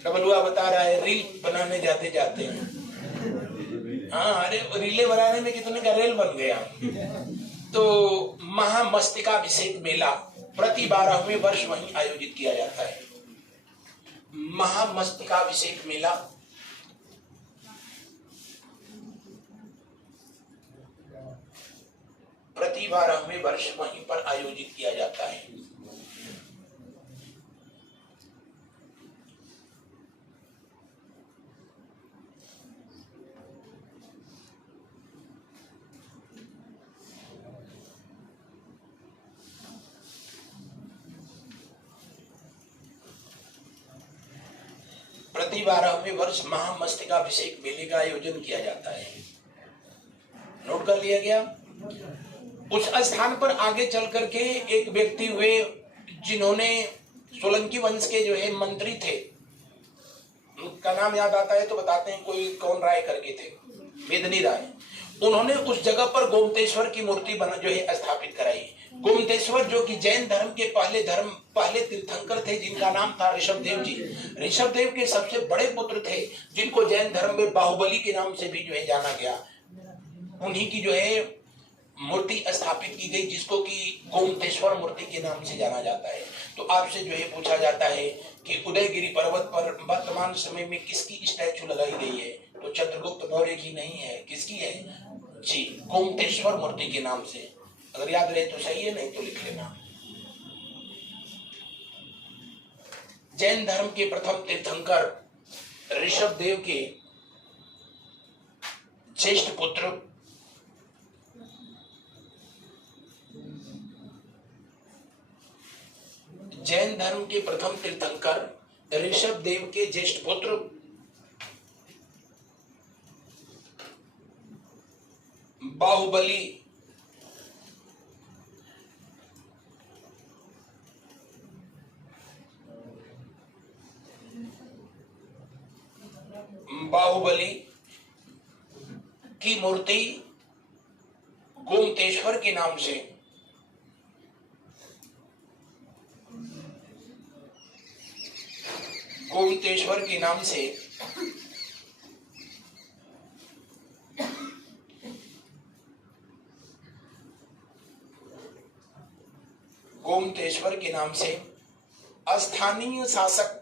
डबलुआ बता रहा है, रील बनाने जाते हैं। अरे रीले बनाने में कितने का रेल बन गया। तो महामस्तकाभिषेक मेला प्रति 12वें वर्ष वहीं आयोजित किया जाता है। महामस्तकाभिषेक मेला प्रति 12वें वर्ष वहीं पर आयोजित किया जाता है। प्रति 12वें वर्ष महामस्तकाभिषेक मेले का आयोजन किया जाता है। नोट कर लिया गया। उस स्थान पर आगे चल करके एक व्यक्ति हुए जिन्होंने सोलंकी वंश के जो है मंत्री थे, उनका नाम याद आता है तो बताते हैं, कोई कौन राय करके थे, वेदनी राय। उन्होंने उस जगह पर गोमतेश्वर की मूर्ति बना जो है स्थापित कराई। गोमतेश्वर जो कि जैन धर्म के पहले तीर्थंकर थे, जिनका नाम था ऋषभदेव जी। ऋषभदेव के सबसे बड़े पुत्र थे, जिनको जैन धर्म में बाहुबली के नाम से भी जो है जाना गया। उन्हीं की जो है मूर्ति स्थापित की गई, जिसको कि गोमतेश्वर मूर्ति के नाम से जाना जाता है। तो आपसे जो है पूछा जाता है कि उदयगिरी पर्वत पर वर्तमान समय में किसकी स्टैचू लगाई गई है? तो चंद्रगुप्त मौर्य की नहीं है, किसकी है जी? गोमतेश्वर मूर्ति के नाम से। अगर याद रहे तो सही है, नहीं तो लिख लेना। जैन धर्म के प्रथम तीर्थंकर ऋषभदेव के ज्येष्ठ पुत्र जैन धर्म के प्रथम तीर्थंकर ऋषभदेव के ज्येष्ठ पुत्र बाहुबली की मूर्ति गोमतेश्वर के नाम से गोमतेश्वर के नाम से स्थानीय शासक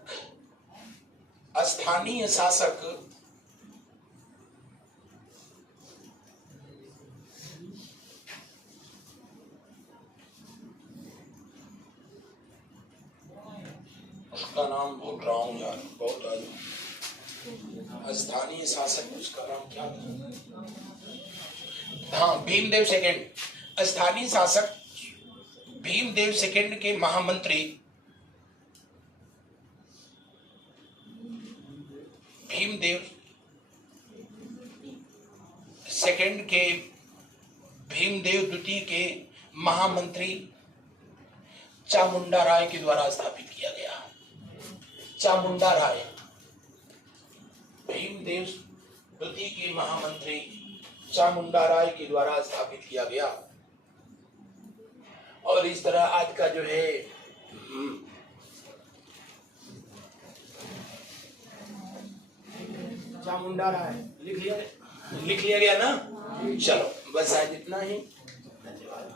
उसका नाम भूल रहा हूं यार, बहुत आज। स्थानीय शासक उसका नाम क्या था? हाँ, भीमदेव सेकंड। स्थानीय शासक भीमदेव सेकंड के महामंत्री भीमदेव द्वितीय के महामंत्री चामुंडा राय के द्वारा स्थापित किया गया। चामुंडा राय, भीमदेव द्वितीय के महामंत्री चामुंडा राय के द्वारा स्थापित किया गया। और इस तरह आज का जो है चामुंडा राय लिख लिया गया ना। चलो बस आज इतना ही। धन्यवाद।